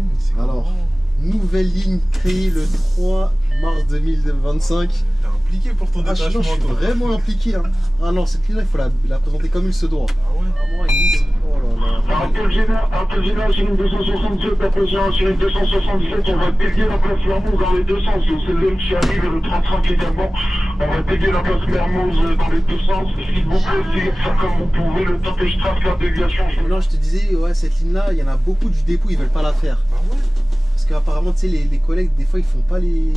ligne, c'est Alors, nouvelle ligne créée le 3 mars 2025. T'es impliqué pour ton Ah, détachement, je suis toi. vraiment impliqué. Hein. Ah non, cette ligne-là, il faut la présenter comme il se doit. Ah ouais. Vraiment, oh là là. Appel général sur une 267, appel général sur une 277, on va dévier la place Mermoz dans les deux sens. C'est l'homme qui arrive et le 35 également. On va dévier la place Mermoz dans les deux sens. S'il vous plaît, essayez de faire comme vous pouvez, le temps que je trace la déviation. Non, je te disais, ouais, cette ligne-là, il y en a beaucoup du dépôt, ils veulent pas la faire. Ah ouais. Parce qu'apparemment, tu sais, les collègues, des fois, ils font pas les.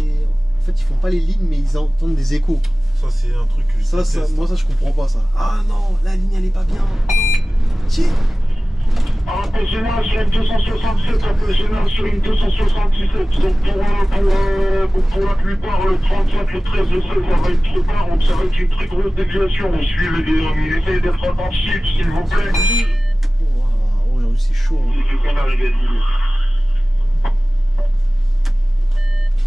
En fait, ils font pas les lignes, mais ils entendent des échos. Ça, c'est un truc que je déteste. Moi, ça, je comprends pas ça. Ah non, la ligne, elle est pas bien. Tiens. Appel général sur une 267, appel général sur une 277. Donc pour la plupart, le 35, le 13, le 16, ça va être trop tard, donc ça va être une très grosse déviation. Essayez d'être attentif, s'il vous plaît. Oh, aujourd'hui, c'est chaud. Hein.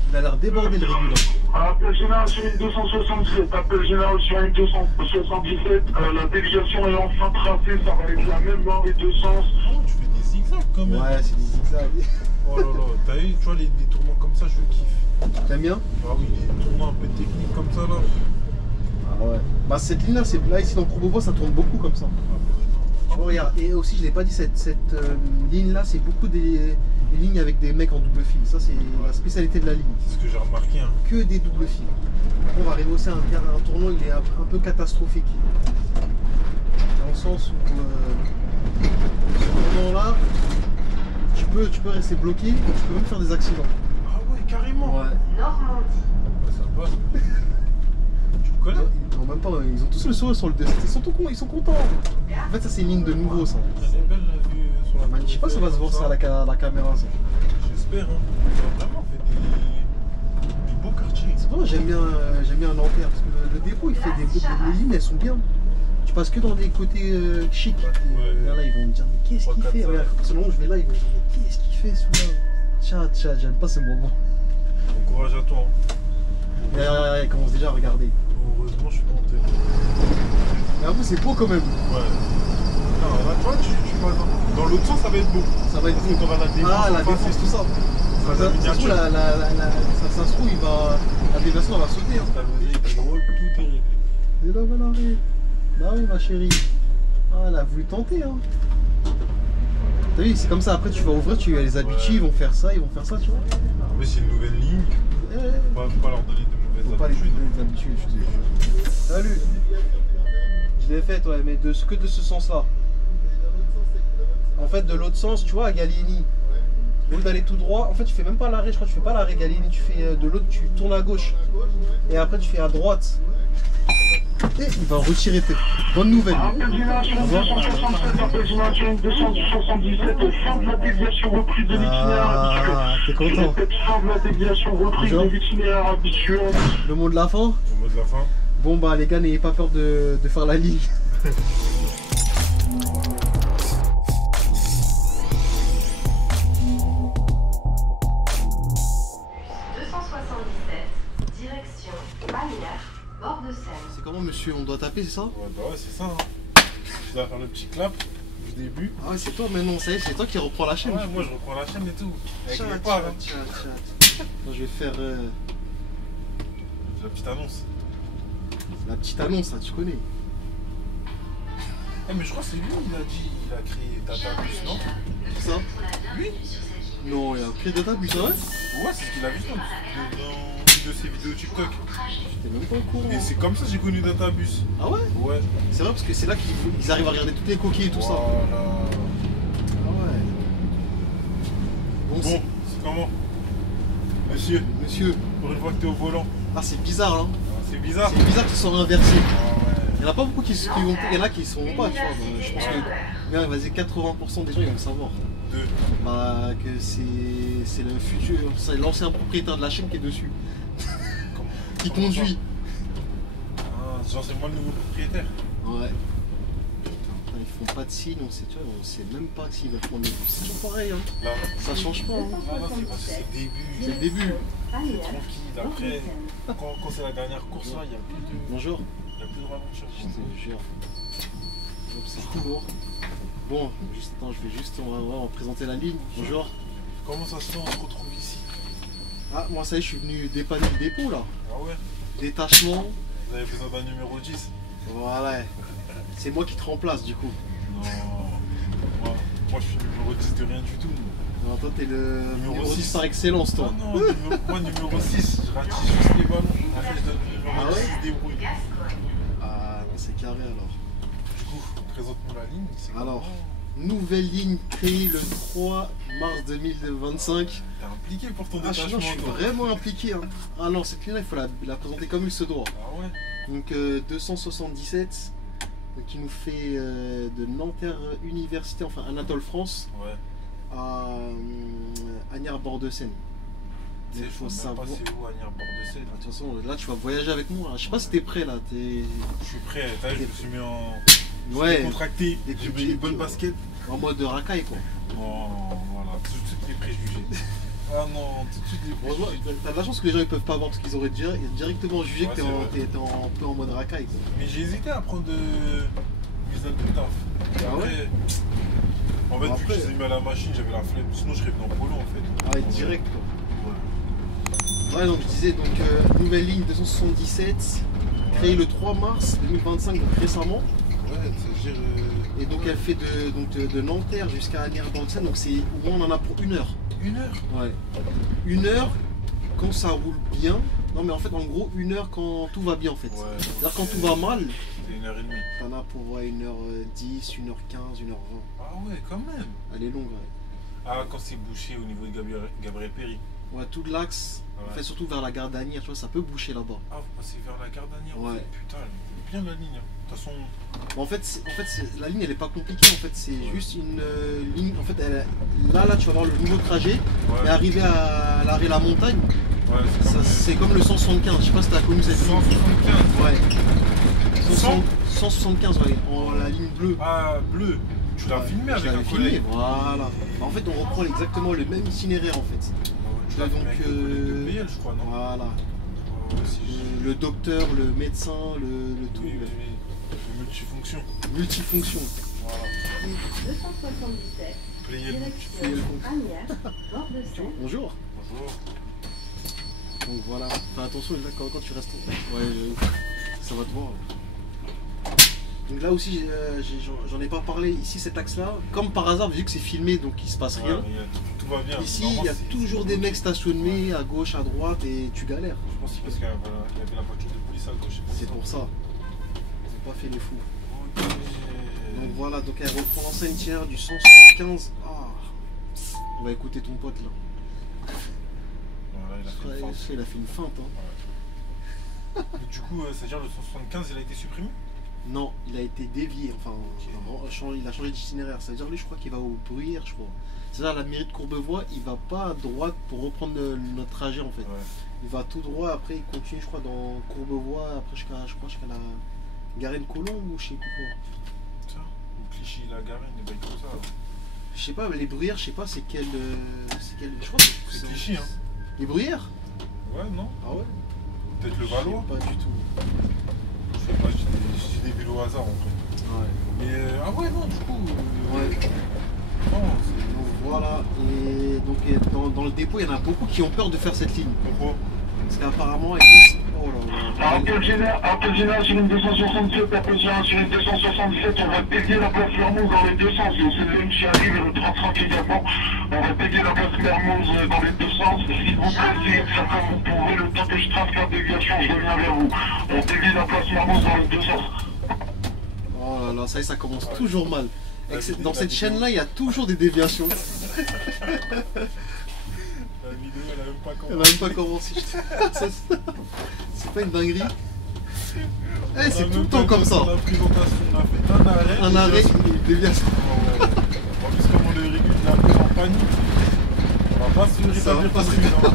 Il a l'air débordé le régulateur. Appel général sur une 267, appel général sur une 277, la déviation est enfin tracée, ça va être la même dans les deux sens. Oh, tu fais des zigzags quand même. Ouais, c'est des zigzags. Oh là là, t'as vu, tu vois, les tournements comme ça, je kiffe. T'aimes bien? Ah oui, les tournements un peu techniques comme ça, là. Ah ouais. Bah, cette ligne-là, là, ici dans Courbevoie, ça tourne beaucoup comme ça. Tu vois, regarde. Et aussi, je l'ai pas dit, cette ligne-là, c'est beaucoup des lignes avec des mecs en double fil. Ça, c'est la spécialité de la ligne. C'est ce que j'ai remarqué, hein. Que des doubles fils. On va arriver aussi à un tournant, il est un peu catastrophique. Dans le sens où ce tournant-là, tu peux rester bloqué, tu peux même faire des accidents. Ah ouais, carrément. Ouais. Normandie. Bah, ça passe. Tu me connais? Non, même pas, ils ont tous le sourire sur le dessin. Ils sont contents. En fait, ça, c'est une ligne de nouveau, ça. Elle est belle, la vue sur la Je sais pas si ça va se voir ça à la caméra, ça. J'espère, hein. Ça a vraiment fait des beaux quartiers. C'est pour ça que j'aime bien Nanterre, parce que le dépôt, il fait les lignes, elles sont bien. Tu passes que dans des côtés chics. Ouais. Là, ils vont me dire, mais qu'est-ce qu'il fait? Regarde, selon je vais là, ils vont me dire, mais qu'est-ce qu'il fait celui-là? Tcha, j'aime pas ce moment. Bon courage à toi. Hein. Il commence déjà à regarder. Heureusement, je suis monté. Mais après, c'est beau quand même. Ouais. Non, là, tu vois, tu passes dans l'autre sens, ça va être beau. Ça va être beau. T'auras la défense. Ah, la en face défense, et tout ça. Ça va Ça être se trouve, miniature. ça se trouve, la déviation, elle va sauter. Hein. T'as l'oseille, t'as le rôle, tout est réglé. Et là, voilà, oui. Bah oui, ma chérie. Ah, elle a voulu tenter, hein. T'as vu, c'est comme ça. Après, tu vas ouvrir, tu vas les habituer, ils vont faire ça, tu vois. Mais c'est une nouvelle ligne. Faut pas leur donner de Faut mauvaises pas les habitudes. habitudes, je te jure. Salut. Je l'ai fait, ouais, mais que de ce sens-là. En fait, de l'autre sens, tu vois, à Gallieni. Au lieu d'aller tout droit, en fait, tu fais même pas l'arrêt, je crois que tu fais pas l'arrêt Gallieni, tu fais de l'autre, tu tournes à gauche. Et après, tu fais à droite. Et il va retirer tes. Bonne nouvelle. Appel général sur une 267, appel général sur une 277, fin de la déviation, reprise de l'itinéraire habituel. Ah, t'es content. Fin de la déviation, reprise de l'itinéraire habituel. Le mot de la fin? Au mot de la fin. Bon bah les gars, n'ayez pas peur de faire la ligne. 277, direction Bagnères, bord de Seine. C'est comment monsieur? On doit taper, c'est ça? Ouais, bah ouais, c'est ça. Hein. Tu dois faire le petit clap du début. Ah ouais, c'est toi maintenant, ça y est, c'est toi qui reprends la chaîne. Ouais, moi je reprends la chaîne et tout. Avec Chat, les parts, hein. chat. Attends, je vais faire La petite annonce. la petite annonce, ça tu connais. Eh mais je crois que c'est lui, il a dit, il a créé Databus, non? C'est ça? Lui? Non, il a créé Databus, c'est vrai? Ouais, c'est ce qu'il a vu dans une de ses vidéos TikTok. J'étais même pas au courant. Et c'est comme ça que j'ai connu Databus. Ah ouais? Ouais. C'est vrai parce que c'est là qu'ils arrivent à regarder toutes les coquilles et tout ça. Voilà. Ah ouais. Bon, Bon, c'est comment? Monsieur, monsieur. pour une fois que t'es au volant. Ah c'est bizarre hein. Ah, c'est bizarre. C'est bizarre qu'ils soient inversés. Ah ouais. Il n'y en a pas beaucoup qui vont. Il y en a qui ne sauront pas, tu vois. Donc, je pense que. Bien, vas-y, 80% des gens ils vont le savoir. Deux. Bah, que c'est le futur. C'est l'ancien propriétaire de la chaîne qui est dessus. Comment? Qui conduit. Ah, genre c'est moi le nouveau propriétaire. Ouais. Putain, ils font pas de signe, on sait même pas s'ils veulent prendre le bus. C'est toujours pareil, hein. Là, Ça change pas. Hein. là, c'est parce que c'est le début. C'est le début. C'est tranquille. Après, quand c'est la dernière course là, il n'y a plus de. Bonjour. Il y a plus de ralentir. Je te jure. Hop, c'est court. Bon, juste, attends, on va présenter la ligne. Bonjour. Comment ça se fait, on se retrouve ici? Ah, moi ça y est, je suis venu dépanner le dépôt là. Ah ouais? Détachement. Vous avez besoin d'un numéro 10? Voilà. C'est moi qui te remplace du coup. Non. Moi je suis numéro 10 de rien du tout. Non, toi t'es le Numéro numéro 6 6 par excellence toi. Ah non, moi numéro 6, je ratisse juste les ballons. Après je donne le numéro Ah ouais 6 débrouille. Gascogne. Ah non, c'est carré alors. Du coup, présente-nous la ligne. c'est Alors. comment? Nouvelle ligne créée le 3 mars 2025. T'es impliqué pour ton Ah, détachement, je suis toi. vraiment impliqué. Hein. Ah non, cette ligne-là, il faut la présenter comme il se doit. Ah ouais? Donc 277, qui nous fait de Nanterre Université, enfin Anatole France, Ouais. à Agnières-Bord de Seine. Tu sais, Il je faut sais même pas savoir. c'est où Agnières Bord de Seine. De toute façon, là tu vas voyager avec moi. Je sais pas si t'es prêt là. Je suis prêt, t'as vu, je me suis mis en. Ouais, Contracté, Des j'ai coups mis de une bonne pied, basket. en mode racaille quoi. Non, voilà, tout de suite les préjugés. Ah non, tout de suite les Heureusement, préjugés. t'as de la chance que les gens ils peuvent pas voir parce qu'ils auraient directement jugé Ouais, que c'est t'es un peu en mode racaille. Quoi. Mais j'ai hésité à prendre visa de taf. Ah Après, ouais en fait, vu Après- que je les ai mis à la machine, j'avais la flemme. Sinon, je serais venu en polo en fait. Ah ouais, direct quoi. Ouais. Ouais, donc je disais, donc nouvelle ligne 277, créée le 3 mars 2025, donc récemment. Ouais, ça gère. Et donc elle fait de Nanterre jusqu'à Agnières-Bord-de-Seine, donc c'est au moins on en a pour 1 heure. 1 heure? Ouais. 1 heure quand ça roule bien. Non mais en fait en gros 1 heure quand tout va bien en fait. Ouais. C'est-à-dire quand tout va mal, C'est 1h30. t'en as pour 1h10, 1h15, 1h20. Ah ouais, quand même. Elle est longue, ouais. Ah, quand c'est bouché au niveau de Gabriel Péry. Ouais, tout l'axe, en Ouais. fait surtout vers la gare d'Agnières, tu vois, ça peut boucher là-bas. Ah, vous passez vers la gare d'Agnières. Ouais. Putain, bien la ligne. hein. De toute façon, Bon, en fait, la ligne elle est pas compliquée, en fait c'est juste une ligne, en fait là tu vas voir le nouveau trajet, et ouais. arrivé à l'arrêt La Montagne, Ouais, ça, c'est comme le 175, je sais pas si t'as connu cette ligne. 175. Ouais. 100? 175, ouais, en la ligne bleue. Ah, bleu. Tu l'as Ouais, filmé je avec l'avais un filmé, collègue. voilà. Bah, en fait, on reprend exactement le même itinéraire en fait. Tu l'as Donc, filmé avec le collègue de PL, je crois, non? Voilà. Ouais, si Le docteur, le médecin, le tout. Oui, oui, oui. Le multifonction. Multifonction. Voilà. 277, Player le multifonction. direction Agnières, bord de Seine. Bonjour. Bonjour. Donc voilà. Fais attention là, quand tu restes. Ouais, ça va te voir. Donc là aussi, j'en ai pas parlé. Ici, cet axe-là, comme par hasard, vu que c'est filmé, donc il se passe rien. Ouais, tout va bien. Ici, Normalement, il y a c'est- toujours c'est des ok. mecs stationnés à gauche, à droite, et tu galères. Je pense que c'est parce qu'il y avait la voiture de police à gauche. C'est pour ça. Ils ont pas fait les fous. Ok. Donc voilà, donc elle reprend l'ancien itinéraire du 175. Ah. On va écouter ton pote là. Voilà, il a fait une Ouais, feinte. il a fait une feinte. Hein. Mais du coup, c'est-à-dire le 175, il a été supprimé? Non, il a été dévié. Enfin, il a changé d'itinéraire. C'est-à-dire lui, je crois qu'il va au Bruyères, je crois. C'est-à-dire la mairie de Courbevoie, il va pas à droite pour reprendre notre trajet en fait. Ouais. Il va tout droit. Après, il continue, je crois, dans Courbevoie. Après, jusqu'à la Garenne-Colombe ou je sais plus quoi. Ça. Ou Clichy-la-Garenne, des bails comme ça. là. Je sais pas, mais les Bruyères, je sais pas, c'est quel. Je crois que C'est Clichy, hein? Les Bruyères? Ouais, non? Ah ouais? Peut-être le Valois? Je sais pas du tout. Je sais pas, je dis des villes au hasard en vrai. Ouais. Mais ah ouais, non, du coup. Ouais. Non, c'est. Donc voilà, et donc dans le dépôt, il y en a beaucoup qui ont peur de faire cette ligne. Pourquoi? Parce qu'apparemment, ils disent. Oh là là. Appel général sur une 267, appel général sur une 277, on va payer la place Mermoz dans les deux sens. C'est le ligne qui arrive et le 35 également. On va payer la place Mermoz dans les deux sens. S'il vous plaît, essayez de faire comme vous pouvez. Le temps que je trace la déviation, je reviens vers vous. On paye la place Mermoz dans les deux sens. Oh là là, ça commence toujours mal. Dans cette vidéo. chaîne-là, il y a toujours des déviations. La vidéo, elle a même pas Elle commencé. n'a même pas commencé. C'est pas une dinguerie. Eh, c'est tout le temps comme ça. La présentation, on a fait un arrêt. Un arrêt, une déviation. Ah ouais. En plus, comme on le régule, il est un peu en panique. On va pas se Ça va rétablir pas tout se de suite, hein.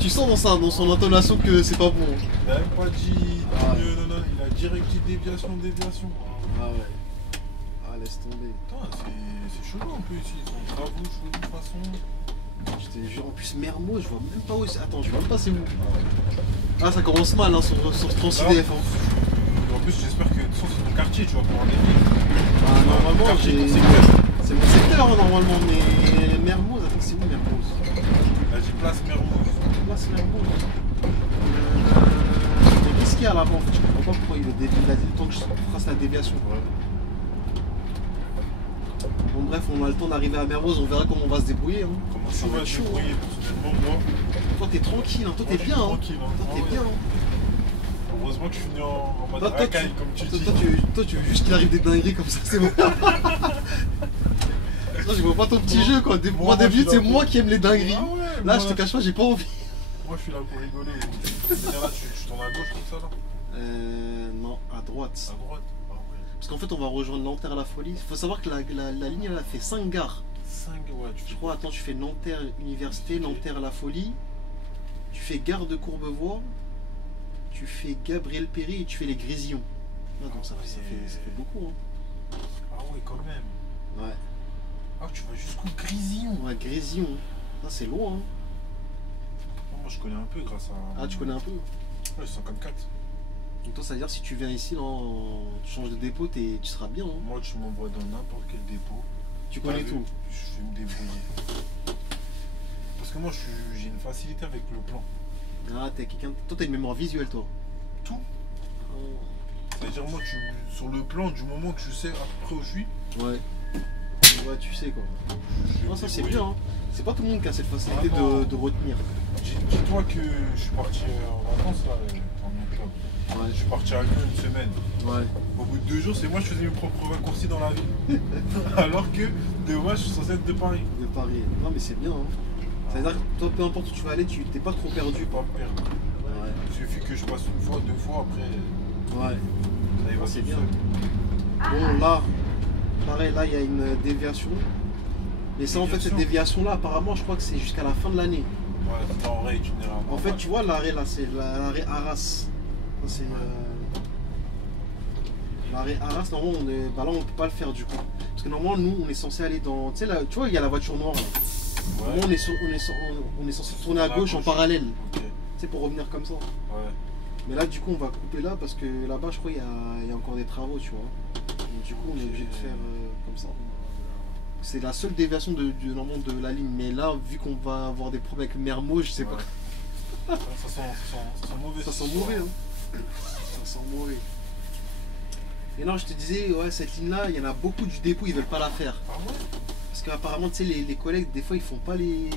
Tu sens dans son intonation que c'est pas bon. Il a même pas dit. Ah. Non, il a direct dit déviation. Ah ouais. Ah, laisse tomber. Putain, c'est chelou un peu ici. Ils sont travaux, chelou de façon. Je te jure, en plus Mermoz, je vois même pas où c'est. Attends, je vois même pas c'est où. Ah, ça commence mal hein, sur TransIDF. Hein. En plus, j'espère que de toute façon, c'est ton quartier, tu vas pouvoir l'aider. Ah, normalement, Quartier, j'ai. ton secteur. C'est mon secteur hein, normalement, mais Mermoz, attends, c'est où Mermoz? l'arrivée à Mermoz, on verra comment on va se débrouiller. Hein. Comment Ça tu va vas être te chaud. débrouiller personnellement, moi? Toi, t'es tranquille, hein. Toi, t'es Moi, je suis bien. Hein. tranquille, hein. Toi, Ah t'es ouais. bien. Hein. Heureusement que je finis en mode Toi, racaille, comme tu dis. toi, tu veux juste qu'il arrive des dingueries comme ça, c'est bon. Moi, je vois pas ton petit Moi, jeu, quoi. Moi, moi, d'habitude, je c'est suis là moi pour- qui aime les dingueries. Ah ouais, Là, moi, je te cache pas, j'ai pas envie. Moi, je suis là pour rigoler. C'est-à-dire là, tu tournes à gauche comme ça, là? Non, à droite. À droite? Ah ouais. Parce qu'en fait, on va rejoindre Nanterre à la Folie. Faut savoir que la ligne, elle a fait 5 gares. 5, ouais, tu Je fais crois, attends, tu fais Nanterre Université, Nanterre à la Folie. Tu fais Gare de Courbevoie. Tu fais Gabriel Péry et tu fais les Grésillons. Ah, donc ça fait beaucoup. Hein. Ah ouais, quand même. Ouais. Ah, tu vas jusqu'au Grésillon. Ouais, Grésillon. Ça, c'est loin. Hein. Oh, moi, je connais un peu grâce à... Ah, tu connais un peu. Ouais, 54. Donc toi, ça veut dire si tu viens ici, là, tu changes de dépôt, tu seras bien. Hein. Moi, tu m'envoies dans n'importe quel dépôt. Tu connais T'as vu, tout. Je vais me débrouiller. Parce que moi, j'ai une facilité avec le plan. Ah, t'es quelqu'un. Toi, t'as une mémoire visuelle, toi. Tout. Oh. C'est-à-dire, moi, sur le plan, du moment que je sais à peu près où je suis, Ouais. Ouais, tu sais quoi. je vais Non, me ça c'est débrouiller. bien. Hein. C'est pas tout le monde qui a cette facilité Ah non. de retenir. Dis-toi que je suis parti en vacances là, en octobre. Ouais. Je suis parti à Lyon une semaine. Ouais. Au bout de 2 jours, c'est moi je faisais mes propres raccourcis dans la vie. Alors que de moi, je suis censé être de Paris. De Paris. Non, mais c'est bien. Hein. Ça veut dire que toi, peu importe où tu vas aller, tu t'es pas trop perdu. Je vais pas me perdre. Ouais. Il suffit que je passe une fois, 2 fois, après, Ouais. ça y va C'est tout bien. seul. Bon, là, pareil, là, il y a une déviation. Mais ça, en fait, cette déviation-là, apparemment, je crois que c'est jusqu'à la fin de l'année. Ouais, c'est en raid, généralement. En fait, tu vois, l'arrêt là, c'est l'arrêt Arras. Ça, c'est. L'arrêt Arras, normalement, là, on peut pas le faire du coup. Parce que normalement, nous, on est censé aller dans. Tu sais, là, tu vois, il y a la voiture noire là. Ouais. Normalement, on est censé tourner à gauche en parallèle. Ok, Tu sais, pour revenir comme ça. ouais. Mais là, du coup, on va couper là parce que là-bas, je crois, il y a encore des travaux, tu vois. Donc, du coup, on est obligé de faire comme ça. C'est la seule déviation normalement de la ligne. Mais là, vu qu'on va avoir des problèmes avec Mermoz, je sais Ouais. pas. Ça sent mauvais. Ça cette sent histoire. mauvais, hein. Ça sent mauvais. Et non, je te disais, ouais, cette ligne-là, il y en a beaucoup du dépôt, ils veulent pas la faire. Ah ouais? Parce qu'apparemment, tu sais, les collègues, des fois, ils font pas les.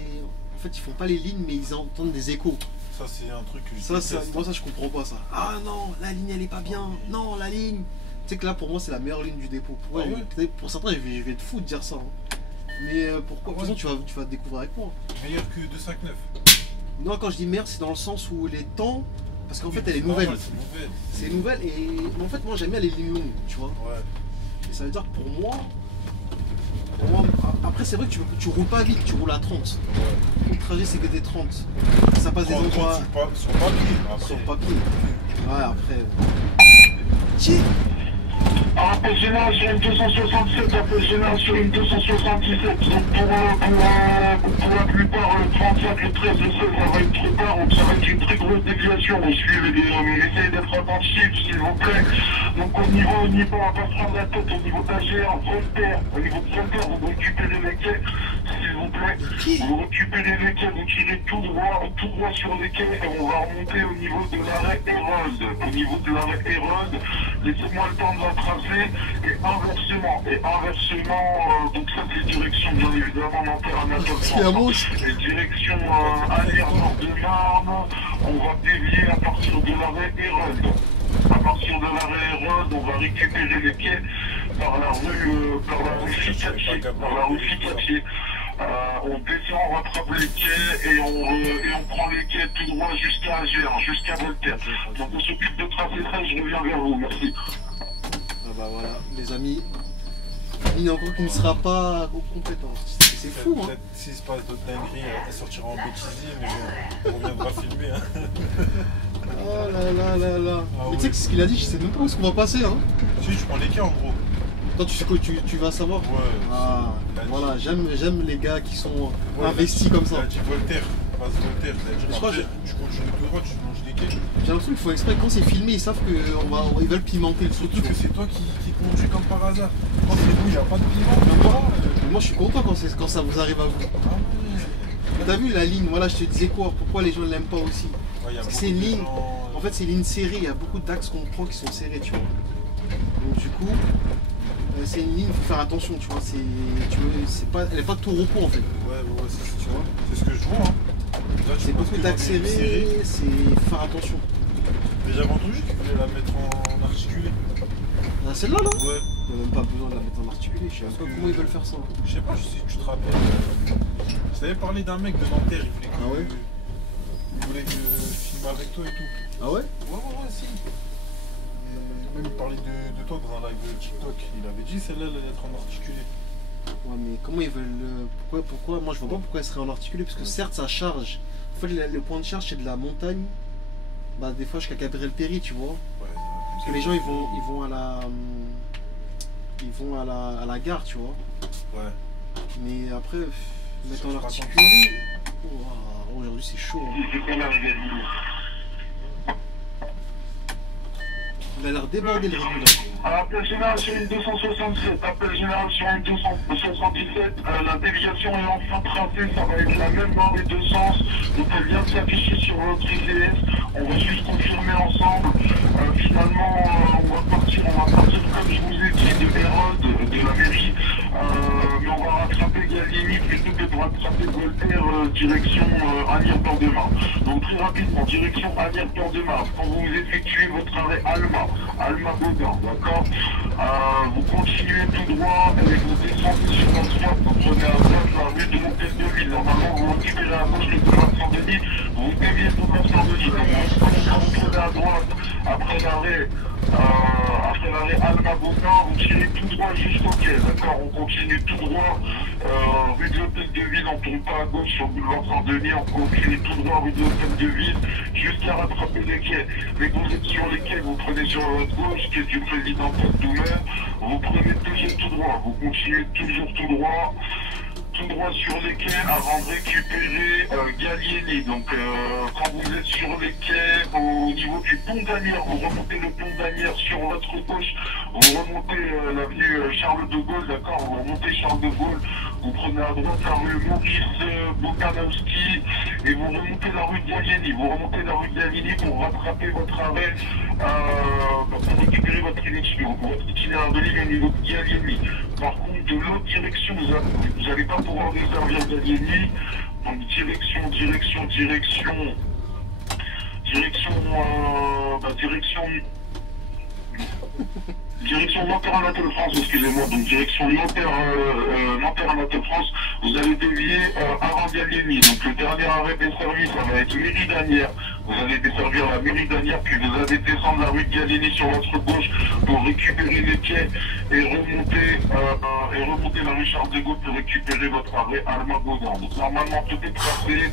En fait, ils font pas les lignes, mais ils entendent des échos. Ça, c'est un truc que je Ça, déteste. moi, ça, je comprends pas ça. Ah non, la ligne, elle est pas bien. Non, la ligne. Tu sais que là, pour moi, c'est la meilleure ligne du dépôt. Ouais, Ah ouais? peut-être pour certains, je vais te foutre de dire ça. Hein. Mais pourquoi? De Ah toute ouais? façon, tu vas découvrir avec moi. Meilleur que 259. Non, quand je dis merde, c'est dans le sens où les temps. Parce qu'en fait, elle est normal, nouvelle. C'est nouvelle. C'est nouvelle et. Mais en fait, moi, j'aime bien les lignes longues, tu vois. Ouais. Et ça veut dire que pour moi, après c'est vrai que tu roules pas vite, tu roules à 30. Ouais. Le trajet c'est que des 30. Ça passe des 30, endroits sur papier. Après. sur papier. Ouais, après. Tiens, Appel général sur une 267, appel général sur une 277. Donc pour la plupart, le 35, le 13, le 16, ça va être trop tard, donc ça va être une très grosse déviation. Donc essayez d'être attentif, s'il vous plaît. Donc au niveau, on va pas se prendre la tête au niveau d'AGR, Voltaire. Au niveau de Voltaire, vous récupérez les quais, s'il vous plaît. Vous récupérez les quais, vous tirez tout droit sur les quais et on va remonter au niveau de l'arrêt Hérode. Au niveau de l'arrêt Hérode, laissez-moi le temps de la tracer. Et inversement, donc ça c'est direction bien évidemment Nanterre à c'est à moi. les directions arrière nord de Marne, on va dévier à partir de l'arrêt Hérode. À partir de l'arrêt Hérode, on va récupérer les quais par la rue Ficatier. On descend, on rattrape les quais et on prend les quais tout droit jusqu'à Agère, jusqu'à Voltaire. Donc on s'occupe de tracer ça et je reviens vers vous, merci. Ah bah voilà, les amis. Il y en a encore qui ne sera pas compétence. C'est fou, hein. Peut-être s'il se passe d'autres dingueries, elle sortira en bêtisier, mais bon, on reviendra filmer. Hein. Oh là là là là. Ah Mais tu sais ouais. que ce qu'il a dit, je sais même pas où est-ce qu'on va passer, hein. Si, je prends les quais en gros. Toi, tu sais quoi, tu vas savoir. Ouais. Ah, Il a dit- voilà, j'aime les gars qui sont Ouais, investis comme ça. Il a dit Voltaire, passe Voltaire. Je crois Après, que tu continues tout droit, tu longes les quais. J'ai l'impression qu'il faut exprès, quand c'est filmé, ils savent qu'ils veulent pimenter le truc. Surtout que c'est toi qui conduis comme par hasard. Quand c'est nous, il n'y a pas de piment. Moi, je suis content quand ça vous arrive à vous. Ah ouais. T'as vu la ligne, voilà, je te disais quoi, pourquoi les gens ne l'aiment pas aussi. Ouais, y a Parce que beaucoup c'est une de ligne, gens, en fait c'est une ligne serrée, il y a beaucoup d'axes qu'on prend qui sont serrés, tu vois. Donc du coup, c'est une ligne, faut faire attention, tu vois. Elle est pas tout repos en fait. Ouais, tu vois, c'est ce que je vois. Hein. Là, tu C'est vois beaucoup que d'axes serrés, c'est faire attention. Mais j'avais entendu qu'ils voulaient la mettre en articulé. Ah, celle-là là? Ouais. Il n'y a même pas besoin de la mettre en articulé, je sais pas comment ils veulent faire ça. Je sais pas si tu te rappelles. Je t'avais parlé d'un mec de Nanterre, Ah ouais? Il voulait que je filme avec toi et tout. Ah ouais? Ouais, si. Et même il parlait de toi dans un live TikTok. Il avait dit celle-là elle allait être en articulé. Ouais, mais comment ils veulent. Pourquoi moi je vois pas pourquoi elle serait en articulé, parce que certes ça charge. En fait, le point de charge c'est de la montagne, bah des fois jusqu'à Gabriel-Péry, tu vois. Ouais, Parce que les gens ils vont à la gare, tu vois. ouais. Mais après, mettre en Je crois articulé. Ouah, aujourd'hui c'est chaud. Hein. Il a l'air débordé le régulateur. Appel général sur une 267, appel général sur une 277, la déviation est enfin tracée, ça va être la même dans les deux sens, donc elle vient de s'afficher sur votre ICS, on va juste confirmer ensemble, finalement on va partir comme je vous ai dit de Hérode, de la mairie, mais on va rattraper Gallieni plutôt que de rattraper Voltaire, direction Agnières-Port-de-Mar. Donc très rapidement, direction Agnières-Port-de-Mar, quand vous effectuez votre arrêt Alma-Baudin, d'accord. Vous continuez tout droit avec vos descentes sur votre droite, vous prenez à droite la rue de Montpellier. Normalement, vous récupérez à gauche le boulevard Saint-Denis, vous déviez le boulevard Saint-Denis. Donc, quand vous prenez à droite, après l'arrêt Alma-Baudin, vous tirez tout droit jusqu'au quai, d'accord. On continue tout droit, rue de l'Hôtel de Ville, on ne tourne pas à gauche sur le boulevard Saint-Denis, on continue tout droit rue de l'Hôtel de Ville, jusqu'à rattraper les quais. Mais quand vous êtes sur les quais, vous prenez sur votre gauche, quai du président Paul-Doumer, vous prenez toujours tout droit, vous continuez toujours tout droit sur les quais avant de récupérer Gallieni. Donc quand vous êtes sur les quais, au niveau du pont d'Anières, vous remontez le pont d'Anières sur votre gauche, vous remontez l'avenue Charles de Gaulle, d'accord, vous remontez Charles de Gaulle, vous prenez à droite la rue Maurice Bokanowski et vous remontez la rue de Gallieni. Vous remontez la rue de Gallieni pour rattraper votre arrêt, pour récupérer votre itinéraire de ligne au niveau de Gallieni. Par contre, de l'autre direction, vous n'allez pas pouvoir desservir Gallieni. Donc direction Nanterre-Anatole-France, excusez-moi, donc direction Nanterre-Anatole-France, vous allez dévier avant Gallieni. Donc le dernier arrêt desservi, ça va être mairie d'Anières. Vous allez desservir la mairie d'Anières, puis vous allez descendre la rue de Gallieni sur votre gauche pour récupérer les quais et remonter la rue Charles de Gaulle pour récupérer votre arrêt Alma-Baudin. Donc normalement tout est tracé,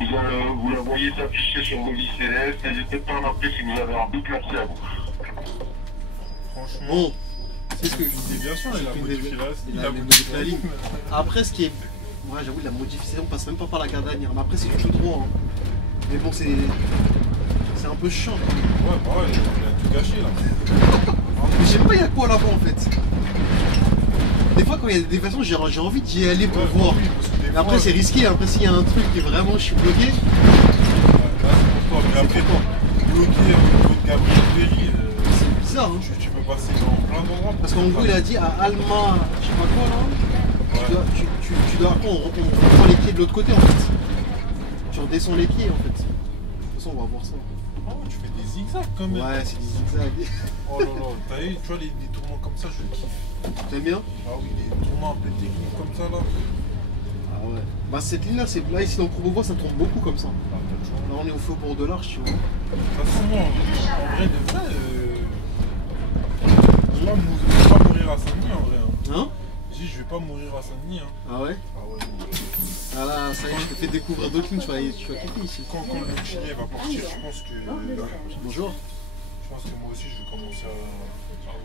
vous la voyez s'afficher sur vos ICS, n'hésitez pas à m'appeler si vous avez un doute, merci à vous. Franchement, Bon, c'est ce que je c'est bien sûr, il a modifié il a modifié la ligne. Après, ce qui est. Ouais, j'avoue, il a modifié, on passe même pas par la gare d'Anières. Mais après, c'est du tout droit. Hein. Mais bon, c'est un peu chiant. Ouais, bah ouais, il a tout gâché là. Mais je sais pas, il y a quoi là-bas en fait. Des fois, quand il y a des déviations, j'ai envie d'y aller pour voir. Oui, parce que des Mais après, fois, c'est risqué. Après, s'il y a un truc qui est vraiment, je suis bloqué. là, c'est pour toi. Mais après, bloqué au niveau de Gabriel Péry, C'est bizarre. Hein. tu peux passer dans plein d'endroits. Parce qu'en gros, il a dit à Alma, je sais pas quoi là. Ouais. Tu dois. Après, on prend les pieds de l'autre côté en fait. Tu redescends les pieds en fait. De toute façon, on va voir ça. Oh, tu fais des zigzags quand même. Ouais, c'est des zigzags. Oh là là, t'as vu, tu vois les tourments comme ça, je kiffe. T'aimes bien? Ah oui, les tourments un peu techniques comme ça là. Ah ouais. Bah cette ligne là, ici dans Courbevoie, ça tourne beaucoup comme ça. Ah, t'as toujours- Là on est au feu au bord de l'Arche, tu vois. De toute façon, moi, en vrai de vrai, je vais pas mourir à Saint-Denis en vrai. Hein. Hein? Je dis, je vais pas mourir à Saint-Denis. Hein. Ah ouais? Ah ouais. Ah là, ça y est, je te fais découvrir d'autres lignes, tu vas kiffer ici. Quand le Chili va partir, je pense que. Bonjour. Je pense que moi aussi, je vais commencer à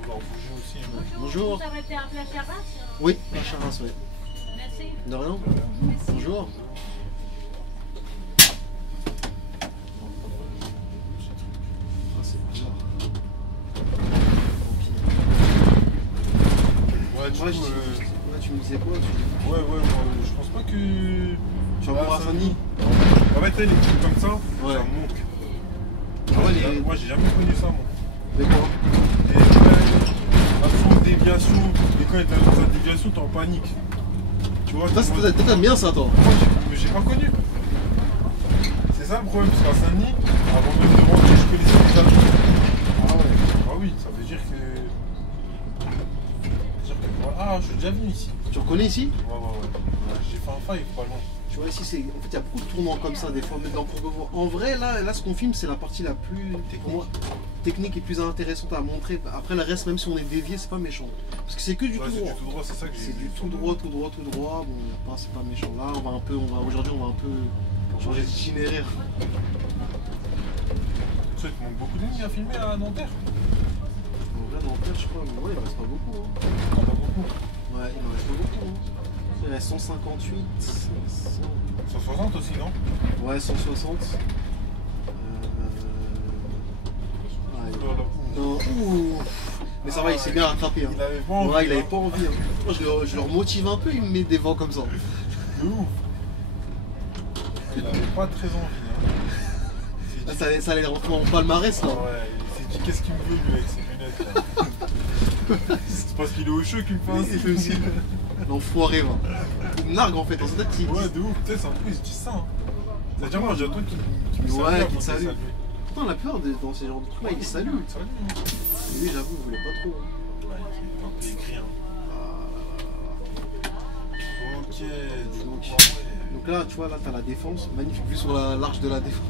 vouloir bouger aussi. Hein. Bonjour. Vous arrêtez à Place Charras? Oui, la Charras, ouais. Merci. De rien. Bonjour. Ah, c'est bizarre. Ouais, du coup, Ouais, tu me disais quoi? ouais, je pense pas que. Tu vas voir à Saint-Denis? En fait, les trucs comme ça, Ouais. ça me manque. Ah ouais, les. Moi, j'ai jamais connu ça, moi. Des quoi? La façon de déviation, et quand t'es dans ta déviation, t'es en panique. Tu vois, T'aimes bien ça, toi? moi, j'ai pas connu. C'est ça le problème, parce qu'à Saint-Denis, avant même de rentrer, je connaissais déjà tout. Ah ouais. Ah oui, ça veut dire que. Ah, je suis déjà venu ici. Tu reconnais ici? Ouais. J'ai fait un five pas loin. Tu vois, ici, en fait, il y a beaucoup de tournants comme ça, des fois, même dans Courbevoie. En vrai, là, ce qu'on filme, c'est la partie la plus technique et plus intéressante à montrer. Après, le reste, même si on est dévié, c'est pas méchant. Parce que c'est que du tout droit. C'est du tout droit, c'est ça que j'ai C'est du tout droit. Bon, c'est pas méchant. Là, aujourd'hui, on va un peu changer d'itinéraire. Tu sais, il te manque beaucoup de lignes à filmer à Nanterre. En vrai, Nanterre, je crois, mais ouais, il reste pas beaucoup. Hein. Pas beaucoup. Ouais, il en reste pas beaucoup. Hein. Il reste 158, 160 aussi, non? Ouais, 160. Non. Ouh. Mais ça va, il s'est bien rattrapé. Hein. Il avait pas envie. Ouais, il avait pas envie. Hein. Moi, je le remotive un peu, il me met des vents comme ça. De ouf. Il avait pas très envie. Hein. Ça allait rentrer en palmarès là. Ouais, il s'est dit qu'est-ce qu'il me veut lui avec ses lunettes là. C'est parce qu'il est au chaud qu'il me fait un Il fait aussi. L'enfoiré, va. Il me nargue en fait, dans sa tête. Ouais, de ouf, tu sais, c'est un truc, il se dit ça. Hein. C'est-à-dire, moi, j'ai un truc qui me salue. Ouais, avant qui de salue. saluer. Pourtant, la plupart dans ces genres de trucs là, ils saluent. Salut. Et lui, j'avoue, il voulait pas trop. Ouais, il est un peu écrit. Hein. Ok, Donc là, tu vois, là, t'as la défense. Magnifique vue sur l'arche de la défense.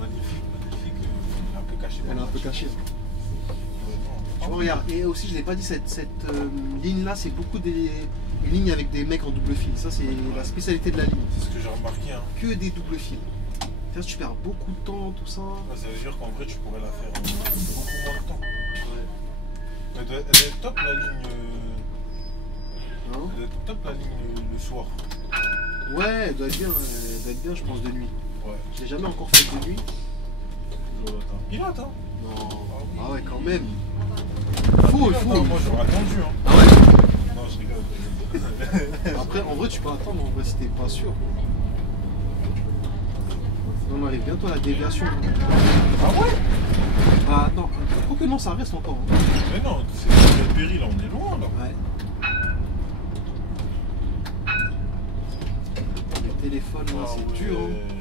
Magnifique. Elle est un peu cachée. Elle est un peu cachée. Tu vois, regarde, et aussi, je l'ai pas dit, cette ligne-là, c'est beaucoup des lignes avec des mecs en double fil. Ça, c'est la spécialité de la ligne. C'est ce que j'ai remarqué. Hein. Que des doubles fils. Là, tu perds beaucoup de temps, tout ça. Ouais, ça veut dire qu'en vrai, tu pourrais la faire beaucoup moins de temps. Ouais. Elle doit être top la ligne. Hein? Elle doit être top la ligne le soir. Ouais, elle doit être bien, je pense, de nuit. Ouais. Je l'ai jamais encore fait de nuit. Pilote, hein? Non. Ah oui. Ah ouais, quand même. Pilote, Faut. hein, moi, j'aurais attendu. Hein. Ah ouais. Non, je rigole. Après, en vrai, tu peux attendre, en vrai, si t'es pas sûr. On arrive bientôt à la déviation. Ah ouais? Ah non, quoique non, ça reste encore. Hein. Mais non, c'est le péril, là, on est loin, là. Ouais. Les téléphones, là, c'est ouais. dur. Hein.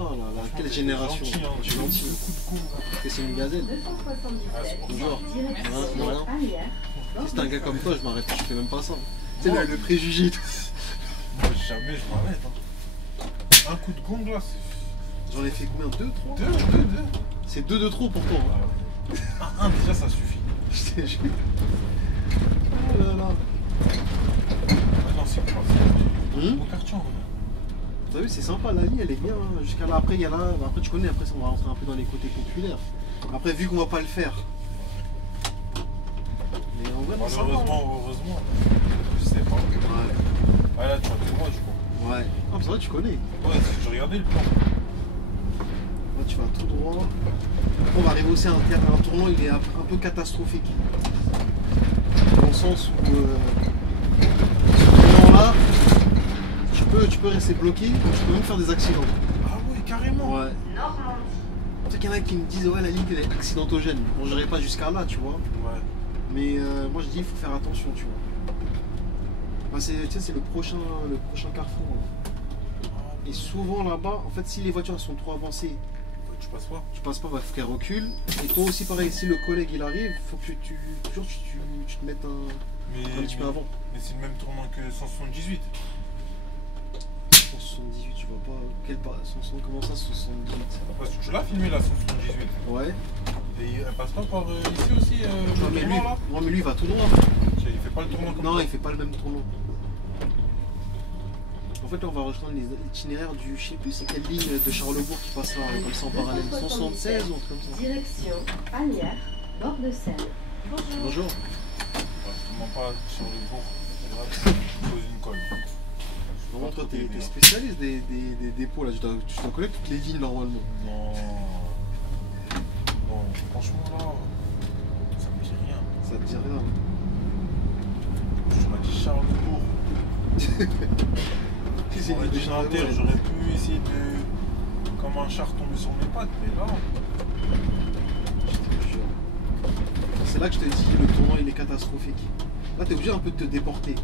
Oh là là, Franchement, quelle t'es génération. gentil, hein, Je suis gentil. beaucoup de coups. Et c'est une gazelle. 277, Bonjour. direction Voilà. arrière. Si c'est un gars comme toi, je m'arrête, je fais même pas ça. C'est le préjugé et tout. Moi, jamais je m'arrête. Hein. Un coup de gong, là, c'est. J'en ai fait combien? 2, 3? Deux. C'est 2 de trop pour toi. Hein. Un déjà, ça suffit. Je t'ai juré. Oh là là. Ah non, c'est pas ça. Au quartier, en vrai. T'as vu, c'est sympa, la ligne elle est bien. Hein. Jusqu'à là, après, il y a là. Après, tu connais, après, on va rentrer un peu dans les côtés populaires. Après, vu qu'on va pas le faire. Mais en vrai, non, ça va. Heureusement. Je sais pas. Ouais. Ah là, tu vas tout droit, du coup. Ouais. Ah, c'est vrai, tu connais. Ouais, j'ai regardé le plan. Là, tu vas tout droit. Après, on va arriver aussi à un tournant, il est un peu catastrophique. Dans le sens où. Ce tournant-là, tu peux rester bloqué, donc tu peux même faire des accidents. Ah ouais, carrément. Ouais. Normandie. Tu sais qu'il y en a qui me disent, ouais, la ligne elle est accidentogène. Bon, j'irai pas jusqu'à là, tu vois. Ouais. Mais moi, je dis, il faut faire attention, tu vois. Bah, tu sais, c'est le prochain carrefour. Hein. Et souvent là-bas, en fait, si les voitures sont trop avancées, Tu passes pas. tu passes pas, il faut qu'elles reculent. Et toi aussi, pareil, si le collègue il arrive, il faut que tu te mettes un petit peu avant. Mais c'est le même tournant que 178. 178, tu vois pas. Comment ça, 178? Parce que tu l'as filmé là, 178. Ouais. Et elle passe pas par ici aussi, Non, le tournant là? non, mais lui, il va tout droit. Il fait pas le tournant comme Non, ça. il fait pas le même tournant. En fait, là, on va rejoindre l'itinéraire du, je sais plus, c'est quelle ligne de Charlesbourg qui passe là, comme ça en parallèle. 176 ou un truc comme ça. Direction Anières, bord de Seine. Bonjour. Ouais, je te mens pas sur le bourg. Je pose une colle. Vraiment, toi, t'es spécialiste des dépôts là, tu dois connaître toutes les lignes normalement. Non. Non, franchement là, ça me dit rien. Ça te dit rien. Tu m'as dit Charlesbourg. Si c'est une J'aurais ligne de dit Nanterre, Charlesbourg. j'aurais pu essayer de. Comme un char tomber sur mes pattes, mais là. Je te jure. c'est là que je te dis, le tournant il est catastrophique. Là, t'es obligé un peu de te déporter.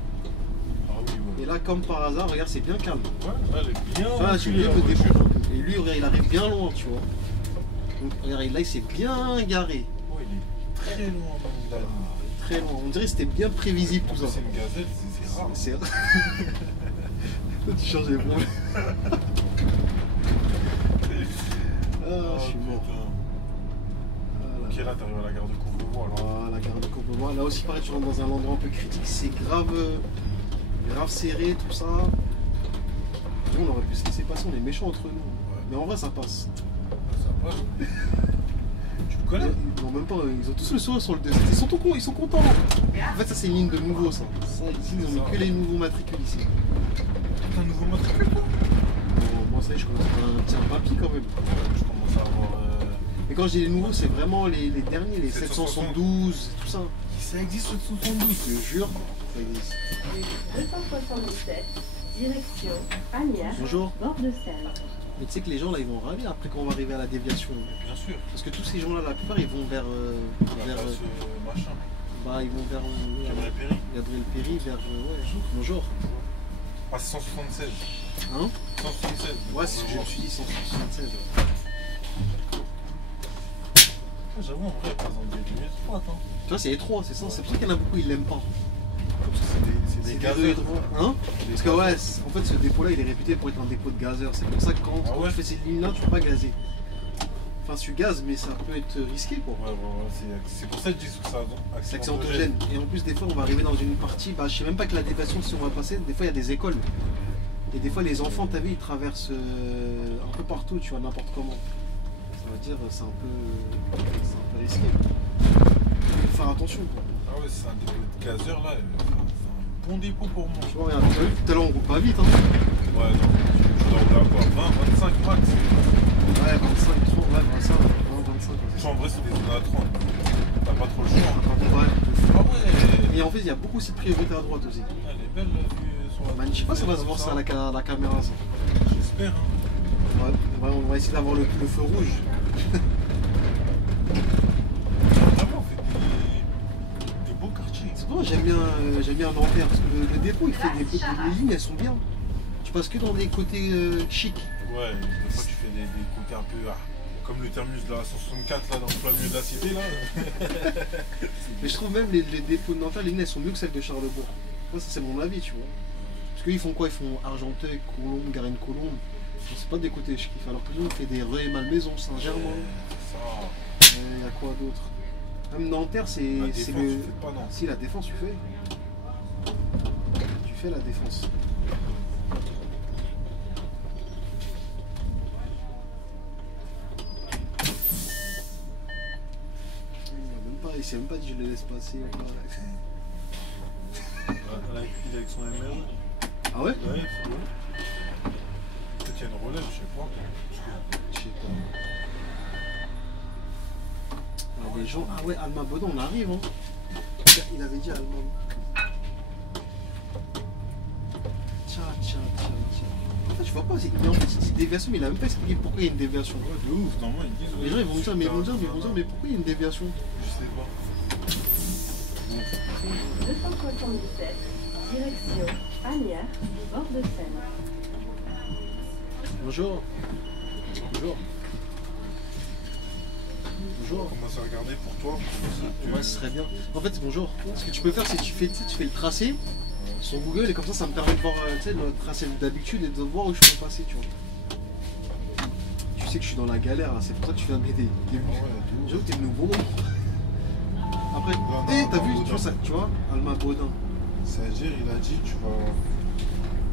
Ah oui, ouais. Et là, comme par hasard, regarde, c'est bien calme. Ouais, là, elle est bien. Là, je reculée, me la voiture. déporte. Et lui, regarde, il arrive bien loin, tu vois. Donc, regarde, là, il s'est bien garé. Oh, il est très loin, même, il a dit. Très loin. On dirait que c'était bien prévisible tout ça. C'est une gazelle, c'est rare. C'est Toi, tu changes les bons. Ah, je suis mort. Voilà. Ok, là, t'arrives à la gare de Courbevoie, là. Voilà, la gare de Courbevoie. Là aussi, pareil, tu rentres dans un endroit un peu critique. C'est grave, grave serré, tout ça. Nous, on aurait pu se laisser passer. On est méchants entre nous. Ouais. Mais en vrai, ça passe. Ça passe. Tu le connais? Non, même pas. Ils ont tous le sourire sur le dessin. Ils sont contents. En fait, ça, c'est une ligne de nouveau, ça. Ça, ici, ils ont mis que les nouveaux matricules ici. T'as un nouveau matricule, toi? Bon, moi, ça y est, je commence à un petit papy quand même. Ouais, je commence à avoir. Mais quand je dis les nouveaux, c'est vraiment les derniers, les 772, 772, tout ça. Ça existe 772. Je te jure, ça existe. 277, direction Anières, Bonjour. bord de Seine. Mais tu sais que les gens là, ils vont râler après quand on va arriver à la déviation. Bien sûr. Parce que tous ces gens là, la plupart, ils vont vers. La place, machin. Bah, ils vont vers. Gabriel Péry. Gabriel Péry, vers. Ouais, bonjour. Ah, c'est 176. Hein 176. Ouais, c'est ce que je me suis dit, 176. Ah, j'avoue, en vrai, par exemple, il y a du étroite, hein. Tu vois, c'est étroit, c'est ça. C'est pour ça qu'il y en a beaucoup, ils l'aiment pas. Parce que c'est des C'est gazeurs. étroits. Hein Parce que ouais, en fait, ce dépôt là, il est réputé pour être un dépôt de gazeurs. C'est pour ça que quand, Ah ouais tu fais cette ligne là, tu peux pas gazer. Enfin, tu gazes, mais ça peut être risqué quoi. Ouais, c'est pour ça que je dis que ça C'est accidentogène. Et en plus, des fois, on va arriver dans une partie, bah, je sais même pas que la déviation, si on va passer, des fois, il y a des écoles. Et des fois, les enfants, t'as vu, ils traversent un peu partout, tu vois, n'importe comment. Ça veut dire, c'est un peu risqué. Il faut faire attention, quoi. Ah ouais, c'est un dépôt de gazeurs, là. C'est un bon dépôt pour moi. Tu vois, regarde, t'as vu, tout à l'heure, on roule pas vite, hein. Ouais, non, je dois rouler à quoi 20, 25 max. Ouais, 25, 30, ouais, 25, 25. En vrai, c'est des zones à 30. T'as pas trop le choix. Ouais. Ah ouais. Et en fait, il y a beaucoup aussi de priorité à droite aussi. Elle est belle, la vue sur la. Je sais pas si ça va se voir ça à la caméra, ça. J'espère, hein. Ouais, on va essayer d'avoir le feu rouge. Vraiment, on fait des beaux quartiers. C'est pour ça que j'aime bien Nanterre, parce que le dépôt, il fait les lignes, elles sont bien. Tu passes que dans des côtés chics. Ouais, des fois tu fais des côtés un peu. Comme le terminus de la 164 là dans le plein milieu de la cité là. Mais je trouve même les dépôts de Nanterre, les lignes, elles sont mieux que celles de Charlebourg. Moi, ça c'est mon avis, tu vois. Parce qu'ils font quoi? Ils font Argenteuil, Colombes, Garenne-Colombe. C'est pas des côtés chics. Alors que nous, on fait des Reux et Malmaison, Saint-Germain. Ça. Il y a quoi d'autre? Même Nanterre, c'est La défense, le. tu fais pas, non. Si, la défense, tu fais. Tu fais la défense. Il s'est même pas dit je le laisse passer. Il est avec son MR. Ah ouais? Ouais, c'est bon. Peut-être qu'il y a une relève, je sais pas. Je sais pas. Il y a des gens. Ah ouais, Alma Baudin, on arrive, hein. Il avait dit Alma. Tiens. En fait, je vois pas. Mais en fait, il dit déviation, mais il a même pas expliqué pourquoi il y a une déviation. Ouais, de ouf, normalement ils disent. Les gens ils vont me dire, mais pourquoi il y a une déviation? Je sais pas. 277, direction Anières, bord de Seine. Bonjour. Bonjour. Bonjour. On commence à regarder pour toi. Ouais, ce serait bien. En fait, bonjour. Ce que tu peux faire, c'est que tu fais le tracé sur Google et comme ça me permet de voir le tracé d'habitude et de voir où je peux passer, tu vois. Tu sais que je suis dans la galère, là, c'est pour ça que tu viens m'aider. J'avoue que t'es venu au bon moment. Après, t'as vu, tu vois, Alma Baudin. C'est-à-dire, il a dit, tu vas.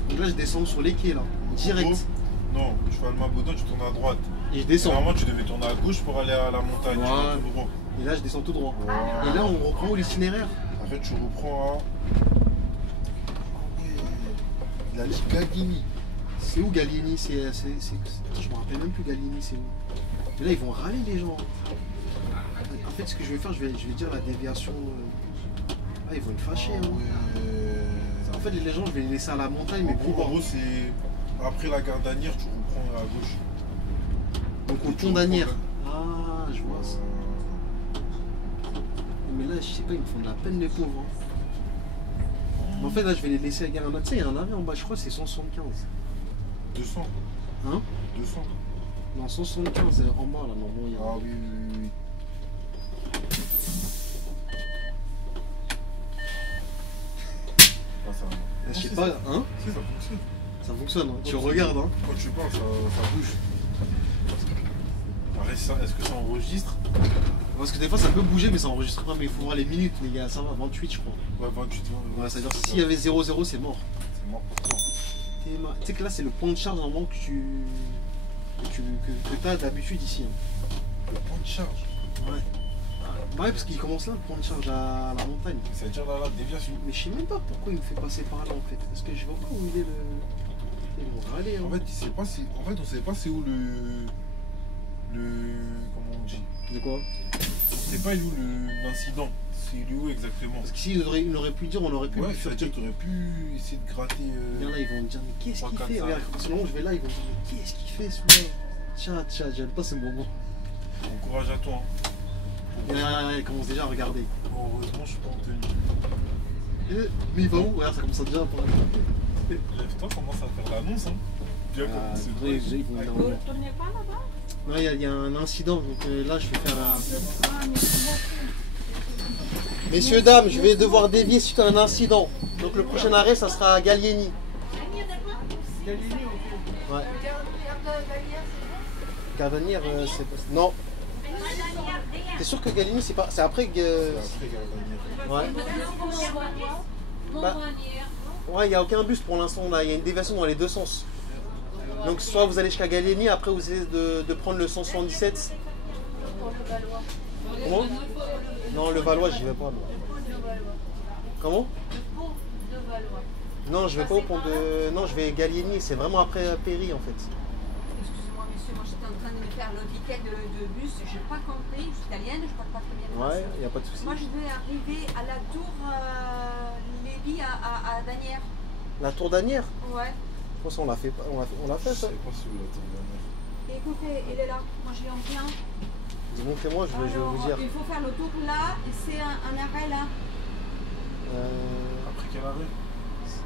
Donc là, je descends sur les quais, là, direct. Non, tu vas à Alma Baudin, tu tournes à droite. Et je descends. Normalement, tu devais tourner à gauche pour aller à la montagne. Ouais. Tu vas tout droit. Et là, je descends tout droit. Ouais. Et là, on reprend où l'itinéraire? En fait, tu reprends à. Il a dit Gagini. C'est où Gallieni? Je me rappelle même plus Gallieni, c'est où? Mais là, ils vont râler les gens. En fait, ce que je vais faire, je vais dire la déviation. Ah, ils vont être fâchés. Hein. En fait, les gens, je vais les laisser à la montagne, mais En gros, c'est. Après la gare d'Anières, tu reprends à gauche. Donc au pont d'Anières. Ah, je vois ça. Mais là, je sais pas, ils me font de la peine les pauvres. Hein. Mais en fait, là, je vais les laisser à Garana. Tu sais, il y a un arrêt en bas, je crois, c'est 175. 200. Hein? 200. Non, 175 en bas, là, normalement, il y a. Ah oui, oui, oui. Ah, ça... Je sais si, pas, ça... hein? Si, ça fonctionne. Ça fonctionne, hein. Tu regardes, hein. Quand tu parles, ça bouge. Est-ce que ça enregistre? Parce que des fois, ça peut bouger, mais ça enregistre pas. Mais il faut voir les minutes, les gars. Ça va, 28, je crois. Ouais, 28, 20. Ouais, c'est-à-dire que s'il y avait 0-0, c'est mort. C'est mort pour toi. Tu sais que là, c'est le point de charge normalement que tu as d'habitude ici. Hein. Le point de charge? Ouais. Bah ouais, parce qu'il commence là, le point de charge à la montagne. Ça veut dire là, déviation. Mais je sais même pas pourquoi il me fait passer par là en fait. Est-ce que je vois pas où il est le. On va aller, hein. En fait, on sait pas c'est où comment on dit? De quoi? On sait pas où l'incident. C'est où exactement? Parce qu'ici, il aurait pu dire, on aurait pu. Ouais, ça veut dire que tu aurais pu essayer de gratter. Regarde là, ils vont me dire, mais qu'est-ce qu'il 3, fait? 4, Regarde, parce que je vais là, ils vont me dire, mais qu'est-ce qu'il fait celui-là? Tiens, j'aime pas ce moment. Bon courage à toi. Hein. Il commence déjà à regarder. Heureusement, je suis pas en tenue. Mais il va où? Regarde, ça commence à déjà à parler. Lève-toi, commence à faire l'annonce. Hein. Bien commencé. Ils vont me dire, Vous ne tournez pas là-bas? ouais, il y a un incident, donc là je vais faire un. Ah, merci beaucoup. Messieurs, dames, je vais devoir dévier suite à un incident. Donc le prochain arrêt, ça sera à Gallieni. Galini, ok. Ouais. Gardanière, c'est pas. Non. T'es sûr que Gallieni, c'est pas. C'est après que. C'est après Galini. Ouais. Bah, ouais, il n'y a aucun bus pour l'instant là. Il y a une déviation dans les deux sens. Donc soit vous allez jusqu'à Gallieni, après vous essayez de prendre le 177. Comment? Non, le Valois, j'y vais pas. Moi. Comment? Non, je vais pas au pont de. Non, je vais Gallieni, c'est vraiment après Péry en fait. Excusez-moi, monsieur, moi j'étais en train de me faire le ticket de bus, je n'ai pas compris, je suis italienne, je parle pas très bien Ouais, français. il n'y a pas de souci. Moi je vais arriver à la tour Lévy à Danière. La tour d'Anières? Ouais. Je pense qu'on l'a fait, on l'a fait Je ça. sais pas si vous l'attendez. Écoutez, il est là, moi j'y en viens. Montrez-moi, je vais vous dire. Il faut faire le tour là, et c'est un arrêt là. Après quel arrêt?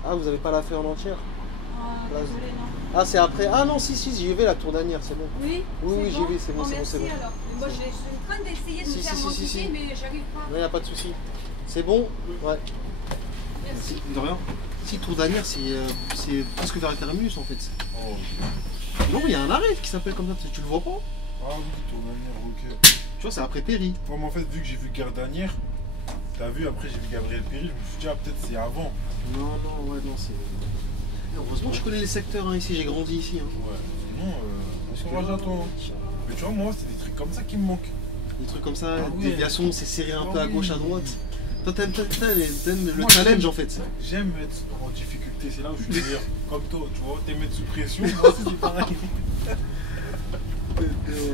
Ah, vous avez pas la fait en entière? Ah, Là, désolé, non. Ah, c'est après. Ah non, si, j'y vais la tour d'Anières, c'est bon. Oui, Oui, c'est j'y vais, c'est bon, Oh, c'est bon, merci c'est bon. alors. Moi je suis en train d'essayer de Si, me faire si, mon si, ticket, si. mais j'arrive pas. Il n'y a pas de souci. C'est bon? Ouais. Merci. De rien. Si, tour d'Anières, c'est presque vers le terminus en fait. Oh. Non, il y a un arrêt qui s'appelle comme ça, tu le vois pas? Ah oui, Tournanière, ok. Tu vois, c'est après Péry. Moi, en fait, vu que j'ai vu Gardanière, t'as vu, après j'ai vu Gabriel Péry, je me suis dit, ah, peut-être c'est avant. Non, c'est. Heureusement que je connais les secteurs hein, ici, j'ai grandi ici. Hein. Ouais, sinon, bon courage à toi. Mais tu vois, moi, c'est des trucs comme ça qui me manquent. Des trucs comme ça, Ah oui. déviation, c'est serré un Ah peu à oui. gauche, à droite. Toi, t'aimes le Moi, challenge j'aime- en fait. J'aime être en difficulté, c'est là où je suis meilleur. Comme toi, tu vois, t'aimes être sous pression, moi aussi c'est pareil.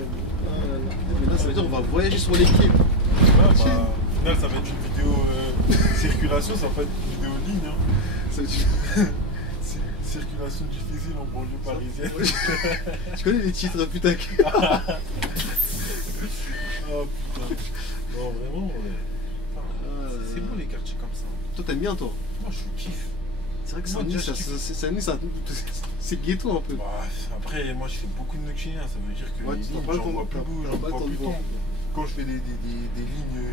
Mais là, ça veut dire qu'on va voyager sur les pieds. Ouais, bah, au final, ça va être une vidéo circulation, ça va pas être une vidéo ligne. Hein. Ça veut dire- Circulation difficile en banlieue parisienne. Tu connais les titres, putain. Oh putain. Non, vraiment, c'est beau les quartiers comme ça. Toi, t'aimes bien, toi? Moi, je kiffe. C'est vrai que Moi, Saint-Denis, déjà, je c'est ghetto un peu. Bah, après, moi, je fais beaucoup de nocturnien, ça veut dire que Ouais, les tu lignes, t'en pas le j'en temps- vois plus, t'as j'en pas le vois temps plus de voir. tant. Quand je fais des lignes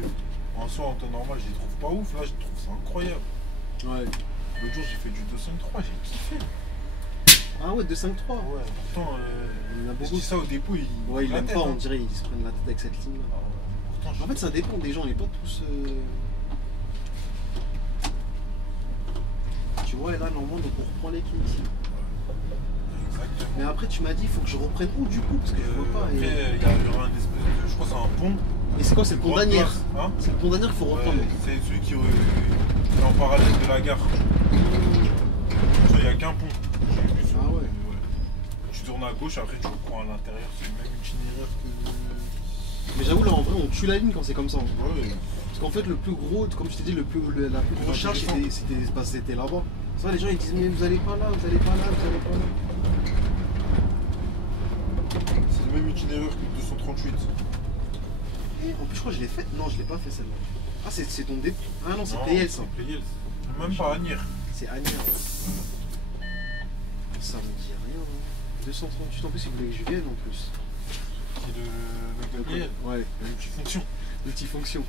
en soi en temps normal, je les trouve pas ouf. Là, je trouve ça incroyable. Ouais. L'autre jour, j'ai fait du 203, j'ai kiffé. Ah ouais, 253. Ouais, pourtant, Il y en a je beaucoup. dis ça au dépôt, ils Ouais, ils la l'aiment tête, pas, hein. on dirait, ils se prennent la tête avec cette ligne là. Ah ouais, pourtant, je En fait, ça dépend des gens, on n'est pas tous. Tu vois, et là, normalement, donc on reprend les clés ici. Exactement. Mais après, tu m'as dit, il faut que je reprenne où du coup? Parce que je vois pas. Après, Et, il y aura un espèce de. Je crois que c'est un pont. et c'est quoi? C'est le pont Grande d'Anières. place, hein. C'est le pont d'Anières qu'il faut reprendre. Ouais, c'est celui qui est en parallèle de la gare. Tu vois, il n'y a qu'un pont. J'ai vu sur- Ah ouais. Tu tournes à gauche, après tu reprends à l'intérieur, c'est le même itinéraire que. Mais j'avoue, là, en vrai, on tue la ligne quand c'est comme ça. hein. Ouais, Parce qu'en fait, le plus gros, comme je t'ai dit, la plus grosse charge, c'était là-bas. C'est vrai, les gens ils disent, mais vous allez pas là, vous allez pas là, vous allez pas là. c'est le même itinéraire que le 238. En plus, je crois que je l'ai fait. Non, je l'ai pas fait celle-là. Ah, c'est ton dépôt. Ah non, c'est Playel ça. C'est Playel. Même pas Agnières. C'est Agnières. Ouais. Ça me dit rien. Hein. 238 en plus, il voulait que je vienne en plus. C'est le Playel. Ouais. Multifonction. Multifonction.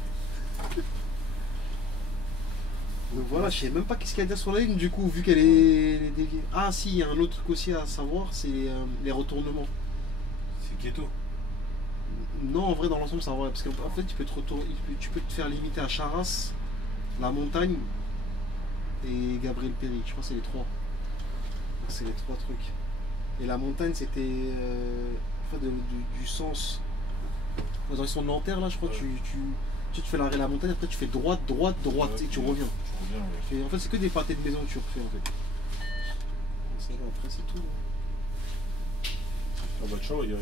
Donc voilà, je sais même pas qu'est-ce qu'il y a à dire sur la ligne du coup, vu qu'elle est déviée. Ah si, il y a un autre truc aussi à savoir, c'est les retournements. C'est ghetto. Non, en vrai, dans l'ensemble, ça va, parce qu'en fait, tu peux te faire limiter à Charras, la montagne et Gabriel Péry. Je crois que c'est les trois. C'est les trois trucs. Et la montagne, c'était en fait, du sens. Dans la direction de Nanterre, là, je crois, ouais. tu fais l'arrêt de la montagne, après tu fais droite, droite, droite, Ouais, et tu reviens. Ouais. En fait, c'est que des pâtés de maison que tu refais en fait. Ça va, après, c'est tout. Ah bah ciao, il est là.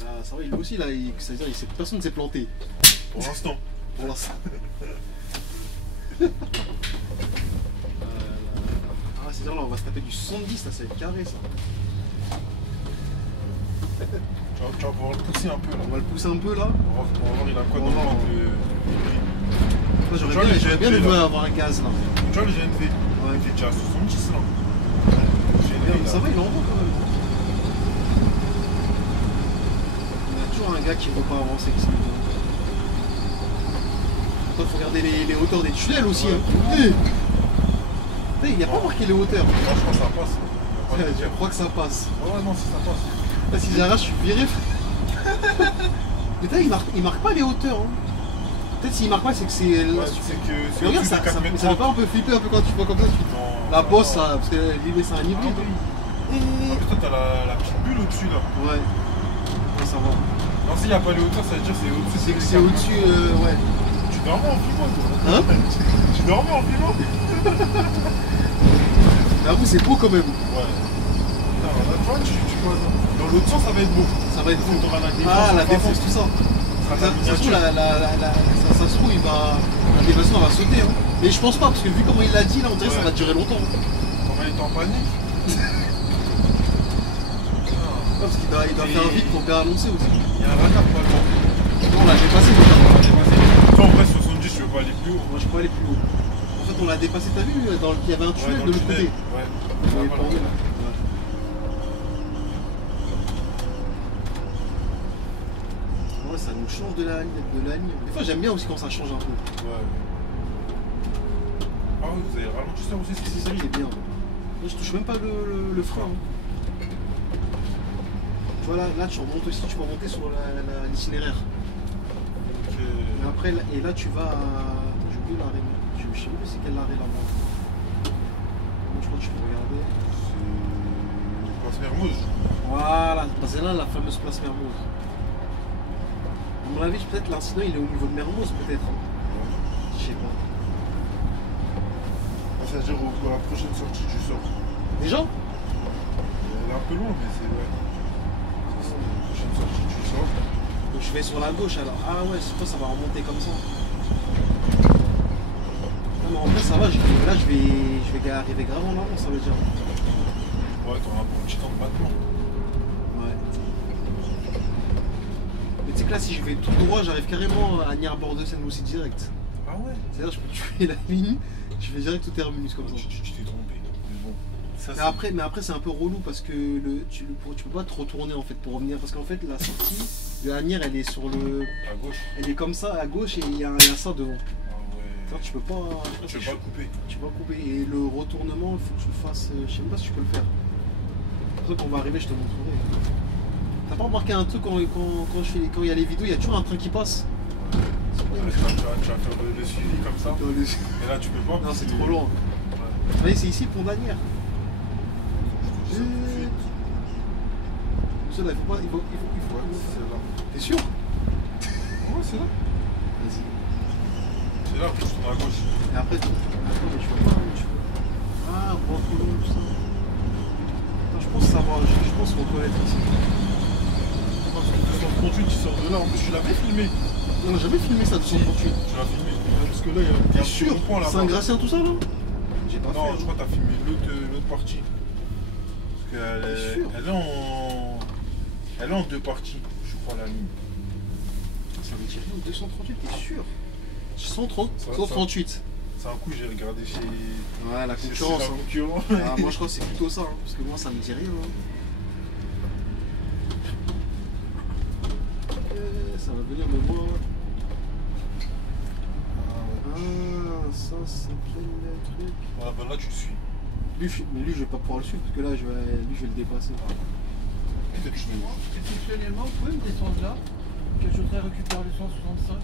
Là, ça va, il est aussi là, c'est-à-dire personne ne s'est planté. Pour l'instant. Pour l'instant. Ah, c'est-à-dire là, on va se taper du 70, là, ça va être carré ça. Tu vas pouvoir le pousser un peu là. On va le pousser un peu là. On va voir il a quoi dans le ventre. Moi, j'aurais bien aimé avoir un gaz là. Tu vois le GNV, Ouais. il est déjà à 70 là. Mais ça va, il en envoie quand même. Il y a toujours un gars qui ne veut pas avancer. Il faut regarder les hauteurs des tunnels aussi. Ouais. Hein. Il n'y a pas marqué les hauteurs. Moi je crois que ça passe. Je crois que ça passe. Ouais non si ça passe. Là, si j'arrache, je suis viré. Mais il marque pas les hauteurs. Hein. Peut-être s'il marque pas, c'est que c'est. Ouais, c'est que c'est Mais regarde, au-dessus de 4 mètres. ça fait pas un peu flipper un peu quand tu vois comme ça. Non, La non, bosse, non. ça, parce que l'idée c'est un hybride. Ah oui. Ah, mais toi t'as la petite bulle au-dessus là. Ouais. Ouais, ça va. Non s'il n'y a pas les hauteurs, ça veut dire que c'est au-dessus. C'est au-dessus, ouais. Tu dormais en filmant toi. Hein? Tu dormais en filmant. Mais après, c'est beau quand même. Ouais. Putain, là, tu vois, tu vois, dans l'autre sens ça va être beau. Ça va être beau. T'auras la défense. Ah, la en défense, face. tout ça. Ça Ça se trouve, ça se trouve, la défense va sauter. Hein. Mais je pense pas, parce que vu comment il l'a dit, là, on dirait que ça va durer longtemps. Comment il est en panique. Parce qu'il doit faire vite pour bien annoncer aussi. Il y a un radar pas loin. Non, on l'a dépassé. Toi en vrai 70 je veux pas aller plus haut. Moi, je peux aller plus haut. En fait, on l'a dépassé, t'as vu, il y avait un tunnel dans de le l'autre côté. Ouais. On est Voilà. tombé, là. Ouais, ça nous change de la ligne. Des fois, j'aime bien aussi quand ça change un peu. Ouais. Ah oui, vous avez ralenti ça aussi, C'est ça qui est bien. Moi, je touche même pas le frein. Hein. Tu vois, là, tu remontes aussi, tu peux remonter sur l'itinéraire. Mais après, et là, tu vas à... J'ai oublié l'arrêt. Je sais plus c'est quel arrêt là-bas. Je crois que tu peux regarder. C'est Place Mermoz. Voilà, c'est là la fameuse place Mermoz. À mon avis, peut-être l'incident il est au niveau de Mermoz, peut-être. Je sais pas. C'est-à-dire pour la prochaine sortie, tu sors. Déjà? Elle est un peu loin, mais c'est ouais. C'est ça, la prochaine sortie, tu sors. Donc je vais sur la gauche alors. Ah ouais, c'est quoi, ça va remonter comme ça. Non mais en vrai ça va, là je vais arriver grave en avant, ça veut dire. Ouais, t'auras un petit temps de battement. Ouais. Mais tu sais que là si je vais tout droit, j'arrive carrément à Nières-Bord-de-Seine aussi direct. Ah ouais? C'est-à-dire je peux tuer la ligne, je vais direct au terminus comme ça. Tu t'es trompé. Mais bon. Ça, Mais après c'est un peu relou parce que tu peux pas te retourner en fait pour revenir parce qu'en fait la sortie de Agnières elle est sur le. à gauche. Elle est comme ça à gauche et il y a ça devant. Ah ouais. Tu peux pas. Tu veux pas le couper. Tu peux pas couper. Et le retournement, il faut que tu le fasses. Je sais même pas si tu peux le faire. Pour ça qu'on va arriver, je te montrerai. T'as pas remarqué un truc quand il y a les vidéos, il y a toujours un train qui passe. Tu vas faire le suivi comme ça. Et là tu peux pas. Non, c'est trop loin. Ouais. Vous voyez, c'est ici le pont d'Agnières. Je dis ça tout de suite. Ça là, il faut pas. Ouais, c'est là. T'es sûr? Ouais, c'est là. Vas-y. C'est là, plus tourne à gauche. Et après, attends, mais tu vois pas. Ah, bon, tout ça. Attends, je pense savoir. Je pense qu'on peut être ici. Parce que 238 il sort de là. En plus, tu l'avais filmé. On n'a jamais filmé ça, 238. Tu l'as filmé. Parce que là, il y a un T'es petit sûr? rond-point là-bas. Saint-Gratien, tout ça là? J'ai pas fait. Non, je crois que t'as filmé l'autre partie. Parce qu'elle T'es sûr? elle est en deux parties, je crois, la ligne. Ça veut dire 238, t'es sûr? 130, Ça, 138. C'est un coup, j'ai regardé chez. Ouais, la chez concurrence. la Hein. concurrence. Ah, moi je crois que c'est plutôt ça, hein, parce que moi ça me dit rien. Hein. Ça va venir me voir. Ah, ça c'est quel truc. Ah, bah là, tu le suis. Mais lui je vais pas pouvoir le suivre parce que là je vais le dépasser. Peut-être que je vais. Exceptionnellement, vous pouvez me descendre là, que je voudrais récupérer le 165.